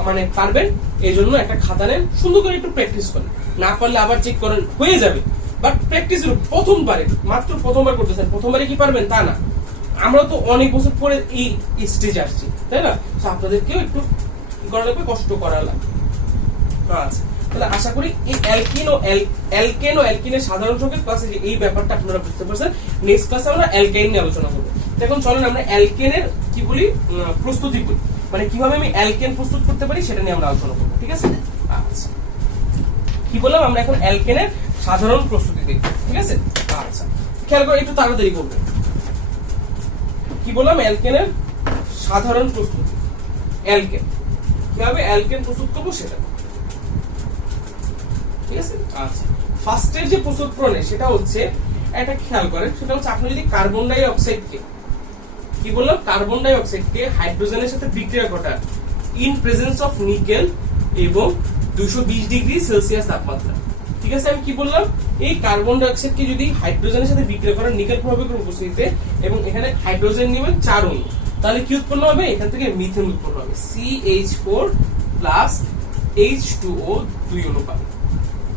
মানে পারবেন? এই জন্য একটা খাতা নেন, সুন্দর করে একটু প্র্যাকটিস করেন। না পারলে আবার চেক করেন, হয়ে যাবে। বাট প্র্যাকটিস প্রথমবারে, মাত্র প্রথমবার করতেছেন, প্রথমবারে কি পারবেন তা না। আমরা তো অনেক বছর পরে এই স্টেজে আসছি, তাই না? তো আপনাদেরকেও একটু কি করা লাগবে? কষ্ট করা লাগবে। আচ্ছা, তাহলে আশা করি এই অ্যালকেন ও অ্যালকিনের সাধারণ সংকেত ক্লাসে যে এই ব্যাপারটা আপনারা বুঝতে পারছেন। নেক্সট ক্লাসে আমরা অ্যালকাইন নিয়ে আলোচনা করব। এখন চলেন আমরা অ্যালকেনের কি বলি প্রস্তুতি করি, মানে কিভাবে আমি অ্যালকেন প্রস্তুত করতে পারি সেটা নিয়ে আমরা আলোচনা করব। ঠিক আছে? আচ্ছা, কি বললাম? আমরা এখন অ্যালকেনের সাধারণ প্রস্তুতি দেখব। ঠিক আছে? আচ্ছা, খেয়াল করে একটু তাড়াতাড়ি করবেন। কি বললাম? অ্যালকেনের সাধারণ প্রস্তুতি। অ্যালকেন কিভাবে অ্যালকেন প্রস্তুত করবো সেটা। ঠিক আছে? আচ্ছা, ফার্স্টের যে প্রস্তুত প্রণালী সেটা হচ্ছে, একটা খেয়াল করেন, সেটা হচ্ছে আপনি যদি কার্বন ডাই অক্সাইডকে, কি বললাম? কার্বন ডাই অক্সাইডকে হাইড্রোজেনের সাথে বিক্রিয়া ঘটান ইন প্রেজেন্স অফ নিকেল এবং 220 ডিগ্রি সেলসিয়াস তাপমাত্রা। ঠিক আছে? আমি কি বললাম? এই কার্বন ডাই অক্সাইডকে যদি হাইড্রোজেনের সাথে বিক্রিয়া করেন নিকেল প্রভাবকের উপস্থিতিতে, এবং এখানে হাইড্রোজেন নেবেন 4 অণু, তাহলে কি উৎপন্ন হবে? এখান থেকে মিথেন উৎপন্ন হবে। CH4 প্লাস H2O 2 অণু পাবে।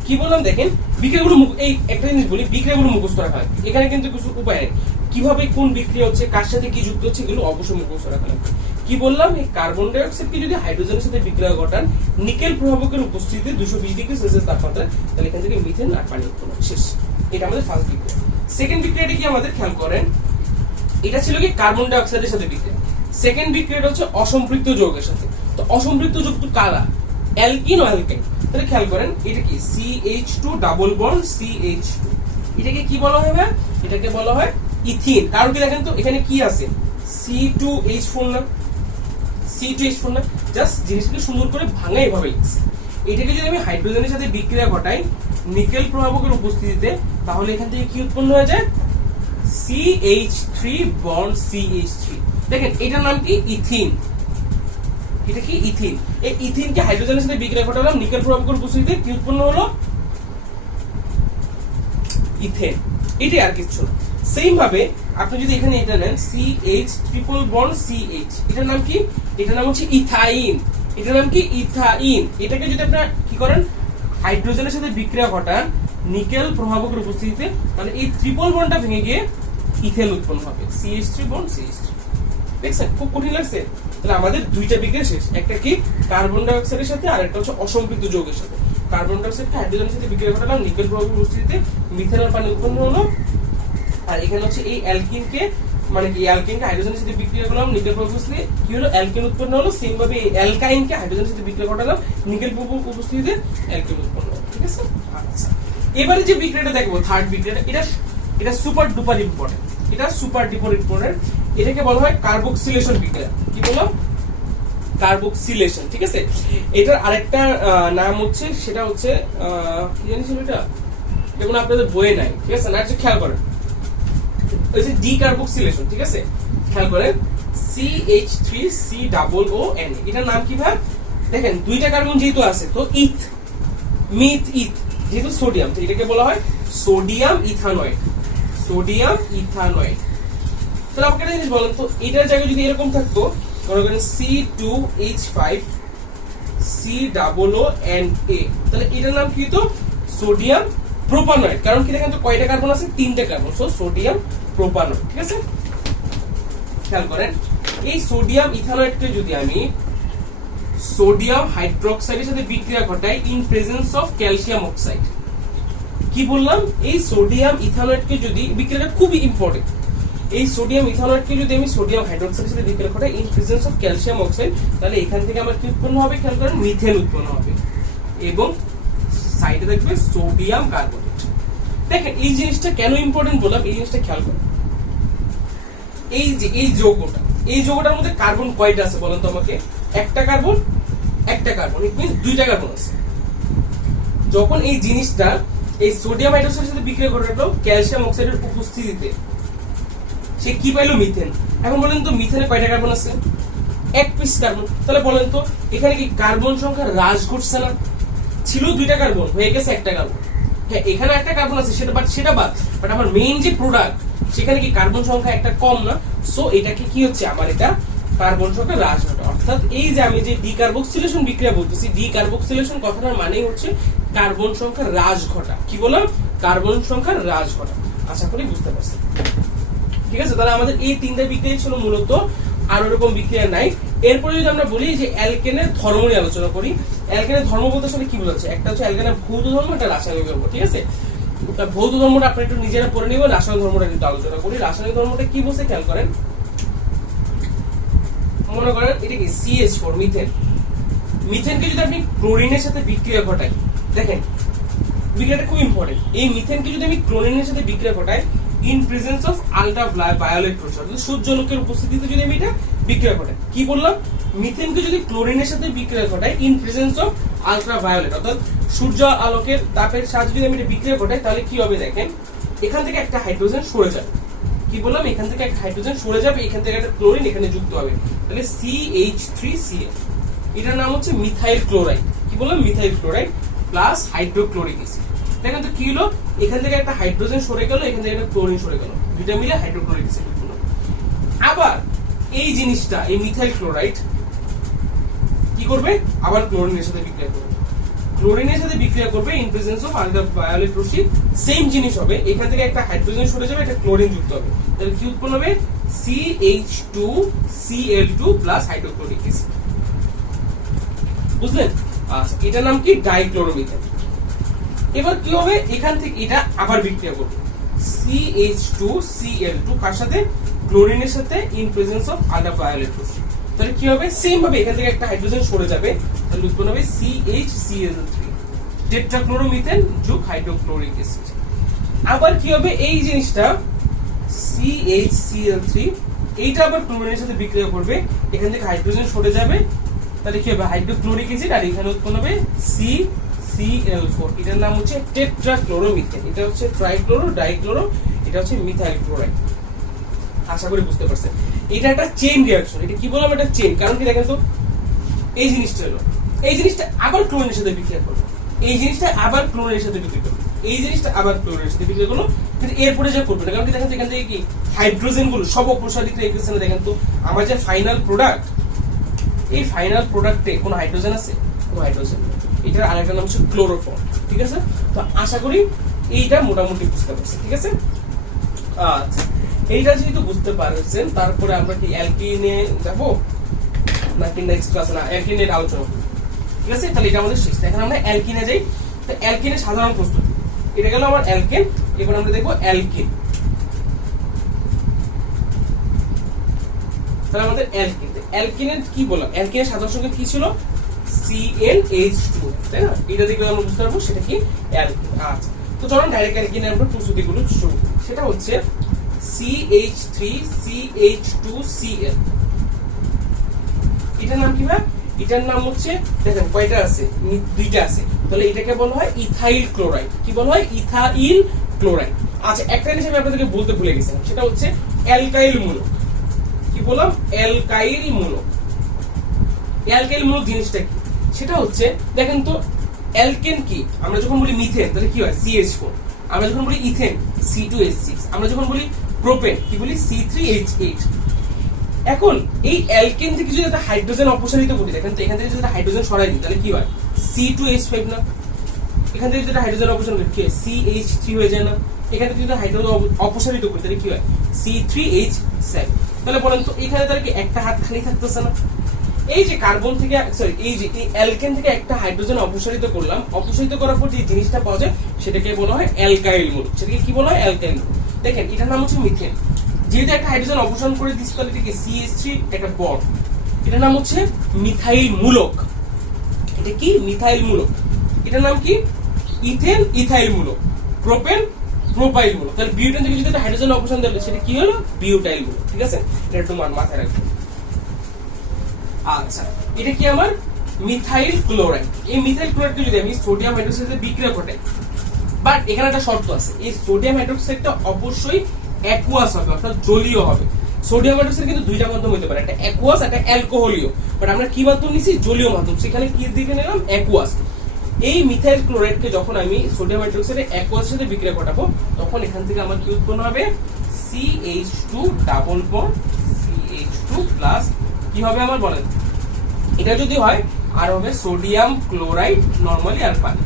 কি বললাম? দেখেন বিক্রিয়াগুলো, এই একটা জিনিস বলি, বিক্রিয়াগুলো মুখস্থ রাখা লাগবে। এখানে কিন্তু কিছু উপায় নেই। কিভাবে কোন বিক্রিয়া হচ্ছে, কার সাথে কি যুক্ত হচ্ছে, এগুলো অবশ্যই মুখস্থ রাখা লাগবে। কি বললাম? এই কার্বন ডাই অক্সাইডকে যদি হাইড্রোজেনের সাথে বিক্রিয়া ঘটান নিকেল প্রভাবকের উপস্থিতিতে 220 ডিগ্রি সেলসিয়াস তাপমাত্রায়, তাহলে এখান থেকে মিথেন আর পানি উৎপন্ন হবে। শেষ। এটা আমাদের ফার্স্ট বিক্রিয়া। সেকেন্ড বিক্রিয়াটা কি আমাদের খেয়াল করেন, এটা ছিল কি কার্বন ডাই অক্সাইডের সাথে বিক্রিয়া। সেকেন্ড বিক্রিয়াটা হচ্ছে অসম্পৃক্ত যৌগের সাথে। তো অসম্পৃক্ত যৌগ তো কারা? অ্যালকিন ও অ্যালকেন। তাহলে খেয়াল করেন, এটা কি? CH2 double bond CH2। এটাকে কি বলা হবে? এটাকে বলা হয় ইথিন। কারণ কি দেখেন তো, এখানে কি আছে? C2H4 না? C2H4 না? জাস্ট জিনিসটাকে সুন্দর করে ভাঙা এভাবে লিখছি। এটাকে যদি আমি হাইড্রোজেনের সাথে বিক্রিয়া ঘটাই নিকেল প্রভাবকের উপস্থিতিতে, তাহলে এখান থেকে কি উৎপন্ন হয়ে যায়, CH3 বন্ড CH3। দেখেন এটার নাম কি, ইথিন। এটা কি, ইথিন। এই ইথিনকে হাইড্রোজেনের সাথে বিক্রিয়া ঘটালাম, নিকেল প্রভাবকের উপস্থিতিতে কি উৎপন্ন হলো, ইথেন। এটাই আর কিছু না। সেম ভাবে আপনি যদি এখানে এটা নেন, CH ট্রিপল বন্ড CH, এটার নাম কি, এটার নাম হচ্ছে ইথাইন। এটার নাম কি, ইথাইন। এটাকে যদি আপনারা কি করেন, হাইড্রোজেনের সাথে বিক্রিয়া ঘটান নিকেল প্রভাবকের উপস্থিতিতে, তাহলে এই ট্রিপল বন্ডটা ভেঙে গিয়ে ইথেন উৎপন্ন হবে, CH3 বন্ড CH3। দেখছেন খুব কঠিন লাগছে? তাহলে আমাদের দুইটা বিক্রিয়া শেষ। একটা কি, কার্বন ডাই অক্সাইডের সাথে, আর একটা হচ্ছে অসম্পৃক্ত যৌগের সাথে। কার্বন ডাই অক্সাইডকে হাইড্রোজেনের সাথে বিক্রিয়া ঘটালাম, নিকেল প্রভাবকের উপস্থিতিতে মিথেন আর পানি উৎপন্ন হলো। আর এখানে হচ্ছে এই অ্যালকিনকে, মানে কি, অ্যালকিনকে হাইড্রোজেনের সাথে বিক্রিয়া করলাম, নিকেল প্রভাবকের উপস্থিতিতে কি হলো, অ্যালকিন উৎপন্ন হলো। সেম ভাবে এই অ্যালকাইনকে হাইড্রোজেনের সাথে বিক্রিয়া ঘটালাম, নিকেল প্রভাবকের উপস্থিতিতে অ্যালকিন উৎপন্ন হলো। ঠিক আছে? আচ্ছা, এবারে যে বিক্রিয়াটা দেখবো, থার্ড বিক্রিয়াটা, এটা সুপার ডুপার ইম্পর্টেন্ট। এটা সুপার ডুপার ইম্পর্টেন্ট। এটাকে বলা হয় কার্বক্সিলেশন বিক্রিয়া। কি বললাম, কার্বক্সিলেশন। ঠিক আছে? এটার আরেকটা নাম হচ্ছে, সেটা হচ্ছে কি জানিস এটা, যেমন আপনাদের বইয়ে নাই। ঠিক আছে? না, খেয়াল করেন, ওই যে ডিকার্বক্সিলেশন। ঠিক আছে? খেয়াল করেন, CH3COON, এটার নাম কি ভাই? দেখেন দুইটা কার্বন যেহেতু আছে, তো ইথ, মিথ, ইথ, যেহেতু সোডিয়াম, তো এটাকে বলা হয় সোডিয়াম ইথানয়েড। সোডিয়াম ইথানয়েড। তাহলে আমাকে একটা জিনিস বলেন তো, এটার জায়গায় যদি এরকম থাকতো, মনে করেন C2H5 COONA, তাহলে এটার নাম কি হতো, সোডিয়াম প্রোপানয়েড। কারণ কি, দেখেন তো কয়টা কার্বন আছে, 3টা কার্বন, সো সোডিয়াম প্রোপানয়েড। ঠিক আছে? খেয়াল করেন, এই সোডিয়াম ইথানয়েডকে যদি আমি সোডিয়াম হাইড্রোক্সাইডের সাথে বিক্রিয়া ঘটাই in presence of calcium oxide, কি বললাম, এই সোডিয়াম ইথানয়েডকে যদি, বিক্রিয়াটা খুবই ইম্পর্টেন্ট, এই সোডিয়াম ইথানয়েডকে যদি আমি সোডিয়াম হাইড্রোক্সাইডের সাথে বিক্রিয়া ঘটাই in presence of calcium oxide, তাহলে এখান থেকে আমার কি উৎপন্ন হবে, খেয়াল করেন, মিথেন উৎপন্ন হবে। এবং সাইডে দেখবে সোডিয়াম কার্বনেট। দেখেন এই জিনিসটা কেন ইম্পর্টেন্ট বললাম, এই জিনিসটা খেয়াল করেন। এই যে এই যৌগটার মধ্যে কার্বন কয়টা আছে বলেন তো আমাকে? একটা কার্বন, ইট মিন্স দুইটা কার্বন আছে। যখন এই জিনিসটা এই সোডিয়াম হাইড্রোক্সাইডের সাথে বিক্রিয়া ঘটালো ক্যালসিয়াম অক্সাইডের উপস্থিতিতে, সে কি পাইলো, মিথেন। এখন বলেন তো মিথেনে কয়টা কার্বন আছে? এক পিস কার্বন। তাহলে বলেন তো এখানে কি কার্বন সংখ্যা হ্রাস ঘটছে না? ছিল দুইটা কার্বন, হয়ে গেছে একটা কার্বন। হ্যাঁ, এখানে একটা কার্বন আছে, সেটা বাদ, বাট আমার মেইন যে প্রোডাক্ট, সেখানে কি কার্বন সংখ্যা একটা কম না? সো এটাকে কি হচ্ছে, আমার এটা কার্বন সংখ্যা হ্রাস ঘটে। অর্থাৎ এই যে আমি যে ডিকার্বক্সিলেশন বিক্রিয়া বলতেছি, ডিকার্বক্সিলেশন কথাটার মানে হচ্ছে কার্বন সংখ্যা হ্রাস ঘটা। কি বললাম, কার্বন সংখ্যা হ্রাস ঘটা। আশা করি বুঝতে পারছেন। ঠিক আছে? তাহলে আমাদের এই তিনটা বিক্রিয়া ছিল মূলত, আর ওরকম বিক্রিয়া নাই। এরপরে যদি আমরা বলি যে অ্যালকেনের ধর্ম নিয়ে আলোচনা করি, অ্যালকেনের ধর্ম বলতে আসলে কি বোঝাচ্ছে, একটা হচ্ছে অ্যালকেনের ভৌত ধর্ম, একটা রাসায়নিক ধর্ম। ঠিক আছে? ভৌত ধর্মটা আপনি একটু নিজেরা পড়ে নিবেন, রাসায়নিক ধর্মটা কিন্তু আলোচনা করি। রাসায়নিক ধর্মটা কি বলছে খেয়াল করেন, মনে করেন এটা কি CH4 মিথেন। মিথেনকে যদি আপনি ক্লোরিনের সাথে বিক্রিয়া ঘটাই, দেখেন বিক্রিয়াটা খুব ইম্পর্টেন্ট। এই মিথেনকে যদি আমি ক্লোরিনের সাথে বিক্রিয়া ঘটাই in presence of ultraviolet রশ্মি, অর্থাৎ সূর্যালোকের উপস্থিতিতে যদি আমি এটা বিক্রিয়া ঘটাই, কি বললাম, মিথেনকে যদি ক্লোরিনের সাথে বিক্রিয়া ঘটাই in presence of ultraviolet, অর্থাৎ সূর্য আলোকের তাপের সাহায্যে যদি আমি এটা বিক্রিয়া ঘটাই, তাহলে কি হবে, দেখেন এখান থেকে একটা হাইড্রোজেন সরে যাবে। কি বললাম, এখান থেকে একটা হাইড্রোজেন সরে যাবে, এখান থেকে একটা ক্লোরিন এখানে যুক্ত হবে, তাহলে CH3Cl। এটার নাম হচ্ছে মিথাইল ক্লোরাইড। কি বললাম, methyl chloride plus hydrochloric acid. দেখেন তো কি হলো, এখান থেকে একটা হাইড্রোজেন সরে গেল, এখান থেকে একটা ক্লোরিন সরে গেল, দুইটা মিলে হাইড্রোক্লোরিক অ্যাসিড উৎপন্ন। আবার এই জিনিসটা, এই মিথাইল ক্লোরাইড কি করবে, আবার ক্লোরিনের সাথে বিক্রিয়া করবে, ক্লোরিনের সাথে বিক্রিয়া করবে in presence of ultraviolet Rashmi. Same জিনিস হবে, এখান থেকে একটা হাইড্রোজেন সরে যাবে, একটা ক্লোরিন যুক্ত হবে, তাহলে কি উৎপন্ন হবে, CH2Cl2 প্লাস হাইড্রোক্লোরিক অ্যাসিড। বুঝলেন? আচ্ছা, এটার নাম কি, ডাইক্লোরোমিথেন। এবার কি হবে, এখান থেকে এটা আবার বিক্রিয়া করবে, CH2Cl2 কার সাথে, ক্লোরিনের সাথে ইন প্রেজেন্স অফ আলট্রাভায়োলেট রশ্মি। তাহলে কি হবে, সেম ভাবে এখান থেকে একটা হাইড্রোজেন সরে যাবে, তাহলে উৎপন্ন হবে CHCl3, টেট্রাক্লোরোমিথেন যোগ হাইড্রোক্লোরিক অ্যাসিড। আবার কি হবে, এই জিনিসটা CHCl3, এইটা আবার ক্লোরিনের সাথে বিক্রিয়া করবে, এখান থেকে হাইড্রোজেন সরে যাবে, তাহলে কি হবে, হাইড্রোক্লোরিক অ্যাসিড, আর এখানে উৎপন্ন হবে Cl4, এটার নাম হচ্ছে টেট্রাক্লোরোমিথেন, এটা হচ্ছে ট্রাইক্লোরো, ডাইক্লোরো, এটা হচ্ছে মিথাইল ক্লোরাইড। আশা করি বুঝতে পারছেন। এটা একটা চেইন রিঅ্যাকশন। এটা কি বললাম, এটা চেইন। কারণ কি দেখেন তো, এই জিনিসটা হলো, এই জিনিসটা আবার ক্লোরিনের সাথে বিক্রিয়া করবে, এই জিনিসটা আবার ক্লোরিনের সাথে বিক্রিয়া করবে, এই জিনিসটা আবার ক্লোরিনের সাথে বিক্রিয়া করলো, কিন্তু এরপরে যা করবে না। কারণ কি দেখেন তো, এখান থেকে কি হাইড্রোজেন গুলো সব অপসারিত হয়ে গেছে না। দেখেন তো আমার যে ফাইনাল প্রোডাক্ট, এই ফাইনাল প্রোডাক্টে কোনো হাইড্রোজেন আছে? কোনো হাইড্রোজেন নেই। এটার আরেকটা নাম হচ্ছে ক্লোরোফর্ম। ঠিক আছে, তো আশা করি এইটা মোটামুটি বুঝতে পারছেন। ঠিক আছে, আচ্ছা এইটা যেহেতু বুঝতে পারছেন, তারপরে আমরা কি অ্যালকিনে যাব নাকি নেক্সট ক্লাসে? না, অ্যালকিনের আলোচনা করব। ঠিক আছে, তাহলে এটা আমাদের শেষ। এখন আমরা অ্যালকিনে যাই। তো অ্যালকিনের সাধারণ প্রস্তুতি, এটা গেল আমার অ্যালকেন। এবার আমরা দেখবো অ্যালকিন। তাহলে আমাদের অ্যালকিন, অ্যালকিনের কি বললাম, অ্যালকিনের সাধারণ সংকেত কি ছিল? CnH2, তাই না? এটা দেখলে আমরা বুঝতে পারবো সেটা কি অ্যালকিন। আচ্ছা, তো চলুন ডাইরেক্ট অ্যালকিনের আমরা প্রস্তুতিগুলো শুরু করি। সেটা হচ্ছে CH3CH2Cl। এটার নাম কি ভাই? এটার নাম হচ্ছে, দেখেন কয়টা আছে, দুইটা আছে। তাহলে এটাকে বলা হয় ইথাইল ক্লোরাইড। কি বলা হয়? Ethyl chloride. আচ্ছা, একটা জিনিস আমি আপনাদেরকে বলতে ভুলে গেছিলাম, সেটা হচ্ছে অ্যালকাইল মূলক। কি বললাম? অ্যালকাইল মূলক। অ্যালকাইল মূলক জিনিসটা কি? সেটা হচ্ছে, দেখেন তো অ্যালকেন কি, আমরা যখন বলি মিথেন তাহলে কি হয়? CH4। আমরা যখন বলি ইথেন C2H6। আমরা যখন বলি প্রোপেন কি বলি? C3H8। এখন এই অ্যালকেন থেকে যদি একটা হাইড্রোজেন অপসারিত করি, দেখেন তো এখান থেকে যদি হাইড্রোজেন সরাই দিই তাহলে কি হয়? C2H5 না? এখান থেকে যদি হাইড্রোজেন অপসারণ করি কি হয়? CH3 হয়ে যায় না? এখান থেকে যদি হাইড্রোজেন অপসারিত করি তাহলে কি হয়? C3H7। তাহলে বলেন তো এখানে তার কি একটা হাত খালি থাকতেছে না? এই যে কার্বন থেকে, সরি, এই যে এই অ্যালকেন থেকে একটা হাইড্রোজেন অপসারিত করলাম, অপসারিত করার পর যে জিনিসটা পাওয়া যায় সেটাকে বলা হয় অ্যালকাইল মূলক। সেটাকে কি বলা হয়? অ্যালকাইল মূলক। দেখেন এটার নাম হচ্ছে মিথেন। যেহেতু একটা হাইড্রোজেন অপসারণ করে দিচ্ছি তাহলে এটাকে CH3 একটা বন্ড, এটার নাম হচ্ছে মিথাইল মূলক। এটা কি? মিথাইল মূলক। এটার নাম কি? ইথেন ইথাইল মূলক, প্রোপেন প্রোপাইল মূলক। তাহলে বিউটেন থেকে যদি একটা হাইড্রোজেন অপসারণ দিলে সেটা কি হলো? বিউটাইল মূলক। ঠিক আছে, এটা একটু মাথায় রাখবেন। আচ্ছা, এটা কি আমার? Methyl chloride. এই মিথাইল ক্লোরাইডকে যদি আমি সোডিয়াম হাইড্রোক্সাইডের সাথে বিক্রিয়া ঘটাই, বাট এখানে একটা শর্ত আছে, এই সোডিয়াম হাইড্রোক্সাইডটা অবশ্যই অ্যাকুয়াস হবে, অর্থাৎ জলীয় হবে। সোডিয়াম হাইড্রোক্সাইড কিন্তু দুইটা মাধ্যম হতে পারে, একটা অ্যাকুয়াস, একটা অ্যালকোহলীয়। বাট আমরা কি মাধ্যম নিছি? জলীয় মাধ্যম। সেখানে কি দিকে নিলাম? অ্যাকুয়াস। এই মিথাইল ক্লোরাইডকে যখন আমি সোডিয়াম হাইড্রোক্সাইডের অ্যাকুয়াসের সাথে বিক্রিয়া ঘটাবো, তখন এখান থেকে আমার কি উৎপন্ন হবে? CH2 double bond CH2 plus কি হবে আমার বলেন? এটা যদি হয় আর হবে সোডিয়াম ক্লোরাইড নরমালি আর পানি।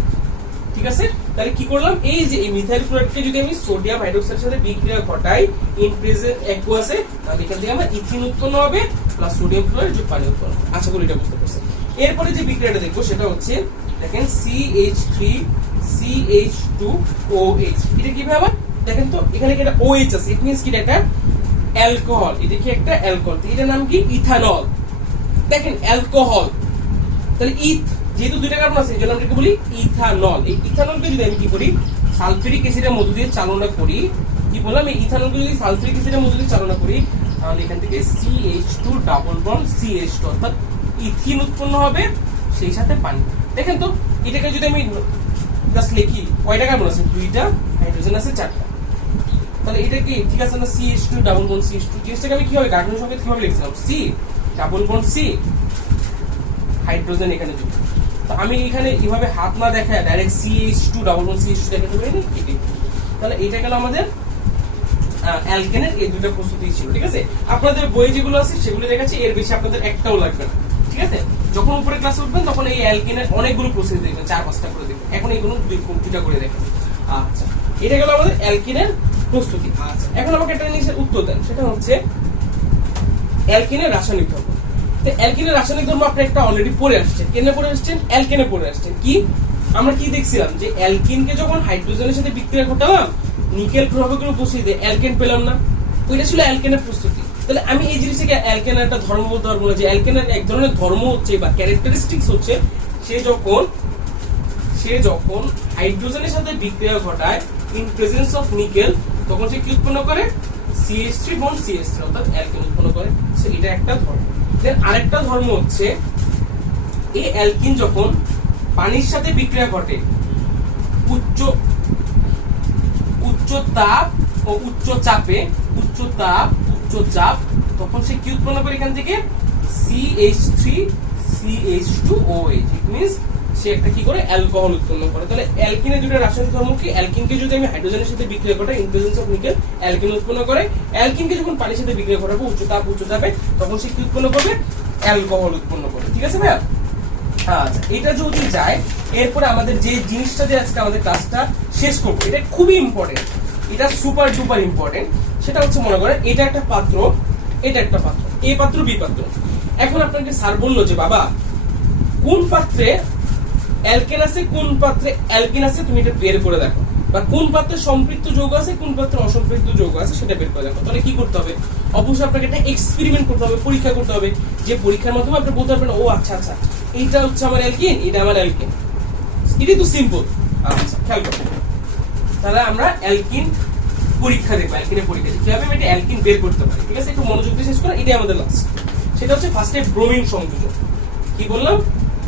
ঠিক আছে, তাহলে কি করলাম? এই যে এই মিথাইল ক্লোরাইডকে যদি আমি সোডিয়াম হাইড্রোক্সাইডের সাথে বিক্রিয়া ঘটাই ইন প্রেজেন্ট অ্যাকুয়াসে, তাহলে এখান থেকে আমার ইথিন উৎপন্ন হবে প্লাস সোডিয়াম ক্লোরাইড যোগ পানি উৎপন্ন হবে। আশা করি এটা বুঝতে পারছেন। এরপরে যে বিক্রিয়াটা দেখবো সেটা হচ্ছে, দেখেন CH3CH2OH। এটা কি ভাবে? দেখেন তো এখানে কি একটা OH আছে, ইট মিন্স কি এটা অ্যালকোহল। এটা কি একটা অ্যালকোহল, এটার নাম কি? ইথানল। দেখেন অ্যালকোহল, তাহলে যেহেতু দুইটা কার্বন আছে এই জন্য আমরা কি বলি? ইথানল। এই ইথানলকে যদি আমি কি করি? সালফিউরিক অ্যাসিডের মধ্য দিয়ে চালনা করি, কি বললাম? এই ইথানলকে যদি সালফিউরিক অ্যাসিডের মধ্য দিয়ে চালনা করি, তাহলে এখান থেকে CH2 ডাবল বন্ড CH2 অর্থাৎ ইথিন উৎপন্ন হবে, সেই সাথে পানি। দেখেন তো এটাকে যদি আমি জাস্ট লিখি, কয়টা কার্বন আছে? দুইটা, হাইড্রোজেন আছে চারটা। তাহলে এটা কি ঠিক আছে না? CH2 double bond CH2। জিনিসটাকে আমি কিভাবে কার্বন সংকেত কিভাবে লিখছিলাম? C double bond C, hydrogen এখানে যুক্ত। তো আমি এখানে এইভাবে হাত না দেখায় direct CH2 double bond CH2 দেখাতে পারি। তাহলে এটা গেল আমাদের অ্যালকেনের এই দুটো প্রস্তুতি ছিল। ঠিক আছে, আপনাদের বই যেগুলো আছে সেগুলো দেখাচ্ছি, এর বেশি আপনাদের একটাও লাগবে না। ঠিক আছে, যখন উপরে ক্লাসে উঠবেন তখন এই অ্যালকেনের অনেকগুলো প্রস্তুতি দেখবেন, 4-5টা করে দেখবেন। এখন এইগুলো দুইটা করে দেখবেন। আচ্ছা, এটা গেল আমাদের অ্যালকেনের প্রস্তুতি। আচ্ছা, এখন আমাকে একটা জিনিসের উত্তর দেন, সেটা হচ্ছে অ্যালকেনের রাসায়নিক ধর্ম। তো অ্যালকেনের রাসায়নিক ধর্ম আপনি একটা অলরেডি পড়ে আসছেন। কেনে পড়ে আসছেন? অ্যালকেনে পড়ে আসছেন। কি আমরা কি দেখছিলাম? যে অ্যালকিনকে যখন হাইড্রোজেনের সাথে বিক্রিয়া ঘটালাম, নিকেল প্রভাবকের উপস্থিতিতে অ্যালকেন পেলাম না, ওইটা ছিল অ্যালকেনের প্রস্তুতি। তাহলে আমি এই জিনিসটাকে অ্যালকেনের একটা ধর্ম বলতে পারবো না, যে অ্যালকেনের এক ধরনের ধর্ম হচ্ছে বা ক্যারেক্টারিস্টিক্স হচ্ছে, সে যখন হাইড্রোজেনের সাথে বিক্রিয়া ঘটায় ইন প্রেজেন্স অফ নিকেল, তখন সে কি উৎপন্ন করে? CH3 বন্ড CH3 অর্থাৎ অ্যালকেন উৎপন্ন করে। সো এটা একটা ধর্ম। দেন আরেকটা ধর্ম হচ্ছে, এই অ্যালকিন যখন পানির সাথে বিক্রিয়া ঘটে উচ্চ তাপ ও উচ্চ চাপে, উচ্চ চাপ, তখন সে কি উৎপন্ন করে এখান থেকে CH3CH2OH। ইট মিন্স সে একটা কি করে অ্যালকোহল উৎপন্ন করে। তাহলে অ্যালকিনের দুটো রাসায়নিক ধর্ম কি, অ্যালকিনকে যদি আমি হাইড্রোজেনের সাথে বিক্রিয়া ঘটাই in presence of nickel alkyne উৎপন্ন করে, অ্যালকিনকে যখন পানির সাথে বিক্রিয়া ঘটাবো উচ্চ চাপে তখন সে কি উৎপন্ন করবে, অ্যালকোহল উৎপন্ন করবে। ঠিক আছে ভাইয়া? আচ্ছা, এটা যদি যায় এরপরে আমাদের যে জিনিসটা দিয়ে আজকে আমাদের ক্লাসটা শেষ করবো, এটা খুবই ইম্পর্টেন্ট, এটা সুপার ডুপার ইম্পর্টেন্ট। সেটা হচ্ছে মনে করেন এটা একটা পাত্র, এটা একটা পাত্র, এ পাত্র বি পাত্র। এখন আপনাকে স্যার বললো যে বাবা কোন পাত্রে অ্যালকেন আছে, কোন পাত্রে অ্যালকিন আছে, তুমি এটা বের করে দেখো, বা কোন পাত্রে সম্পৃক্ত যৌগ আছে, কোন পাত্রে অসম্পৃক্ত যৌগ আছে সেটা বের করে দেখো। তাহলে কি করতে হবে, অবশ্যই আপনাকে একটা এক্সপেরিমেন্ট করতে হবে, পরীক্ষা করতে হবে, যে পরীক্ষার মাধ্যমে আপনি বলতে পারবেন ও আচ্ছা আচ্ছা এইটা হচ্ছে আমার অ্যালকিন, এটা আমার অ্যালকিন। এটাই তো সিম্পল। আচ্ছা খেয়াল করো, তাহলে আমরা অ্যালকিন পরীক্ষা দেখবো, অ্যালকিনের পরীক্ষা কিভাবে আমি এটা অ্যালকিন বের করতে পারি। ঠিক আছে, একটু মনোযোগ দিয়ে শেষ করো, এটাই আমাদের লাস্ট। সেটা হচ্ছে ফার্স্টে ব্রোমিন সংযোজন। কি বললাম,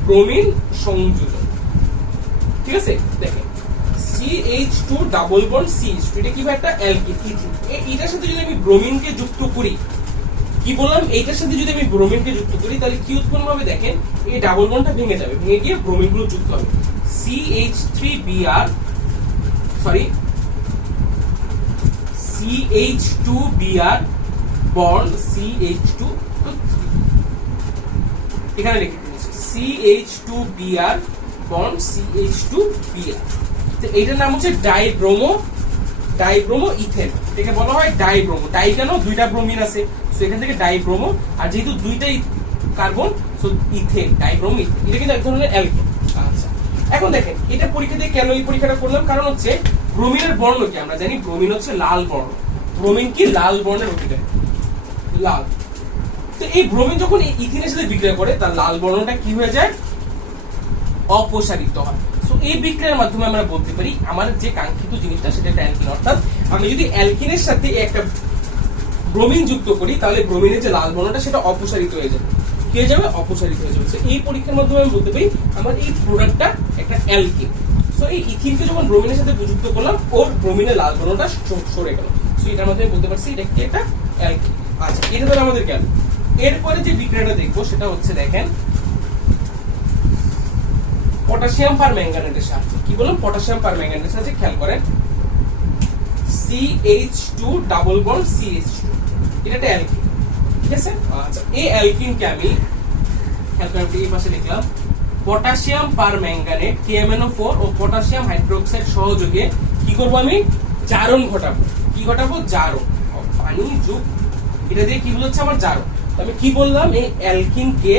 ব্রোমিন সংযোজন। ঠিক আছে, দেখেন CH2 ডাবল বন্ড CH2, এটা কি ভাই একটা অ্যালকিন, ইথিন। এইটার সাথে যদি আমি ব্রোমিনকে যুক্ত করি, কি বললাম, এইটার সাথে যদি আমি ব্রোমিনকে যুক্ত করি তাহলে কি উৎপন্ন হবে, দেখেন এই ডাবল বন্ডটা ভেঙে যাবে, ভেঙে গিয়ে ব্রোমিন গুলো যুক্ত হবে। CH2Br বন্ড CH2, এখানে লিখে দিয়েছি CH2Br বন্ড CH2Br। তো এইটার নাম হচ্ছে ডাইব্রোমো ইথেন। এটাকে বলা হয় ডাইব্রোমো। ডাই কেন, দুইটা ব্রোমিন আছে, সো এখান থেকে ডাইব্রোমো, আর যেহেতু দুইটাই carbon so ethane, dibromo ethane. এটা কিন্তু এক ধরনের অ্যালকিন। আচ্ছা, এখন দেখেন এটা পরীক্ষা দিয়ে কেন এই পরীক্ষাটা করলাম, কারণ হচ্ছে ব্রোমিনের বর্ণ কি আমরা জানি, ব্রোমিন হচ্ছে লাল বর্ণ। ব্রোমিন কি লাল বর্ণের অধিকারী, লাল। তো এই ব্রোমিন যখন এই ইথিনের সাথে বিক্রিয়া করে তার লাল বর্ণটা কি হয়ে যায়, অপসারিত হয়। সো এই বিক্রিয়ার মাধ্যমে আমরা বলতে পারি আমার যে কাঙ্ক্ষিত জিনিসটা সেটা একটা অ্যালকিন। অর্থাৎ আমি যদি অ্যালকিনের সাথে একটা ব্রোমিন যুক্ত করি তাহলে ব্রোমিনের যে লাল বর্ণটা সেটা অপসারিত হয়ে যাবে, কি হয়ে যাবে, অপসারিত হয়ে যাবে। এই পরীক্ষার মাধ্যমে আমি বলতে পারি আমার এই প্রোডাক্টটা একটা অ্যালকিন। সো এই ইথিনকে যখন ব্রোমিনের সাথে যুক্ত করলাম ওর ব্রোমিনের লাল বর্ণটা সরে গেল, সো এটার মাধ্যমে বলতে পারছি এটা কি একটা অ্যালকিন। আচ্ছা, এটা তাহলে আমাদের গেল। এরপরে যে বিক্রিয়াটা দেখবো সেটা হচ্ছে দেখেন পটাশিয়াম পারম্যাঙ্গানেটের সাহায্যে। কি বললাম, পটাশিয়াম পারম্যাঙ্গানেটের সাহায্যে। খেয়াল করেন CH2 ডাবল বন্ড CH2, এটা একটা অ্যালকিন। ঠিক আছে, আচ্ছা এই অ্যালকিনকে আমি খেয়াল করেন এই পাশে লিখলাম পটাশিয়াম পারম্যাঙ্গানেট KMnO4 ও পটাশিয়াম হাইড্রোক্সাইড সহযোগে কি করব, আমি জারণ ঘটাবো। কি ঘটাবো, জারণ। পানি যোগ এটা দিয়ে কি হচ্ছে আমার জারণ। আমি কি বললাম, এই অ্যালকিনকে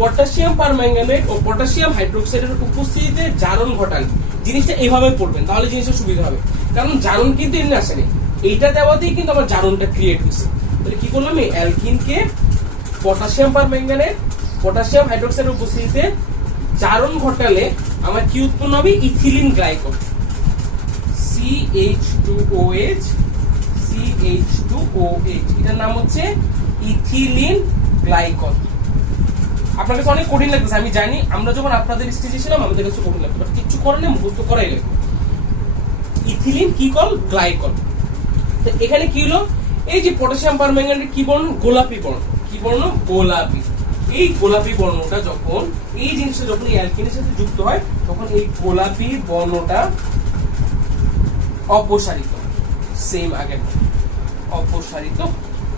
পটাশিয়াম পারম্যাঙ্গানেট ও পটাশিয়াম হাইড্রোক্সাইডের উপস্থিতিতে জারণ ঘটান। জিনিসটা এইভাবে পড়বেন তাহলে জিনিসটা সুবিধা হবে, কারণ জারণ কিন্তু এমনি আসেনি, এইটা দেওয়াতেই কিন্তু আমার জারণটা ক্রিয়েট হয়েছে। তাহলে কি করলাম, এই অ্যালকিনকে পটাশিয়াম পারম্যাঙ্গানেট পটাশিয়াম হাইড্রোক্সাইডের উপস্থিতিতে জারণ ঘটালে আমার কি উৎপন্ন হবে, ইথিলিন গ্লাইকল CH2OH CH2OH, এটার নাম হচ্ছে ইথিলিন গ্লাইকল। আপনার কাছে অনেক কঠিন লাগতেছে আমি জানি, আমরা যখন আপনাদের স্টেজে ছিলাম আমাদের কাছে কঠিন লাগতো, বাট কিছু করার নেই, মুখস্থ করাই লাগবে। ইথিলিন কি কল, গ্লাইকল। তো এখানে কি হলো, এই যে পটাশিয়াম পারম্যাঙ্গানেট কি বর্ণ, গোলাপি বর্ণ। কি বর্ণ, গোলাপি। এই গোলাপি বর্ণটা যখন এই জিনিসটা যখন এই অ্যালকিনের সাথে যুক্ত হয় তখন এই গোলাপি বর্ণটা অপসারিত, সেম আগের অপসারিত।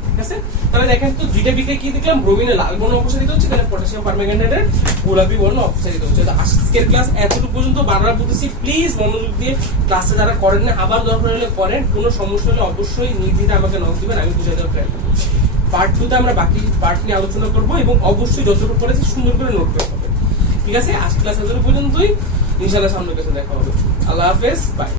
ঠিক আছে, তাহলে দেখেন তো দুইটা বিক্রিয়া কি দেখলাম, ব্রোমিনের লাল বর্ণ অপসারিত হচ্ছে, তাহলে পটাশিয়াম পারম্যাঙ্গানেটের গোলাপি বর্ণ অপসারিত হচ্ছে। তো আজকের ক্লাস এতটুকু পর্যন্ত। বারবার বলতেছি প্লিজ মনোযোগ দিয়ে ক্লাসে যারা করেন না আবার দরকার হলে করেন, কোনো সমস্যা হলে অবশ্যই নির্দ্বিধায় আমাকে নক দিবেন, আমি বুঝাই দেওয়ার ট্রাই করবো। পার্ট 2 তে আমরা বাকি পার্ট নিয়ে আলোচনা করবো এবং অবশ্যই যতটুকু করেছি সুন্দর করে নোট করতে হবে। ঠিক আছে, আজকের ক্লাস এতটুকু পর্যন্তই, ইনশাআল্লাহ সামনের ক্লাসে দেখা হবে। আল্লাহ হাফেজ, বাই।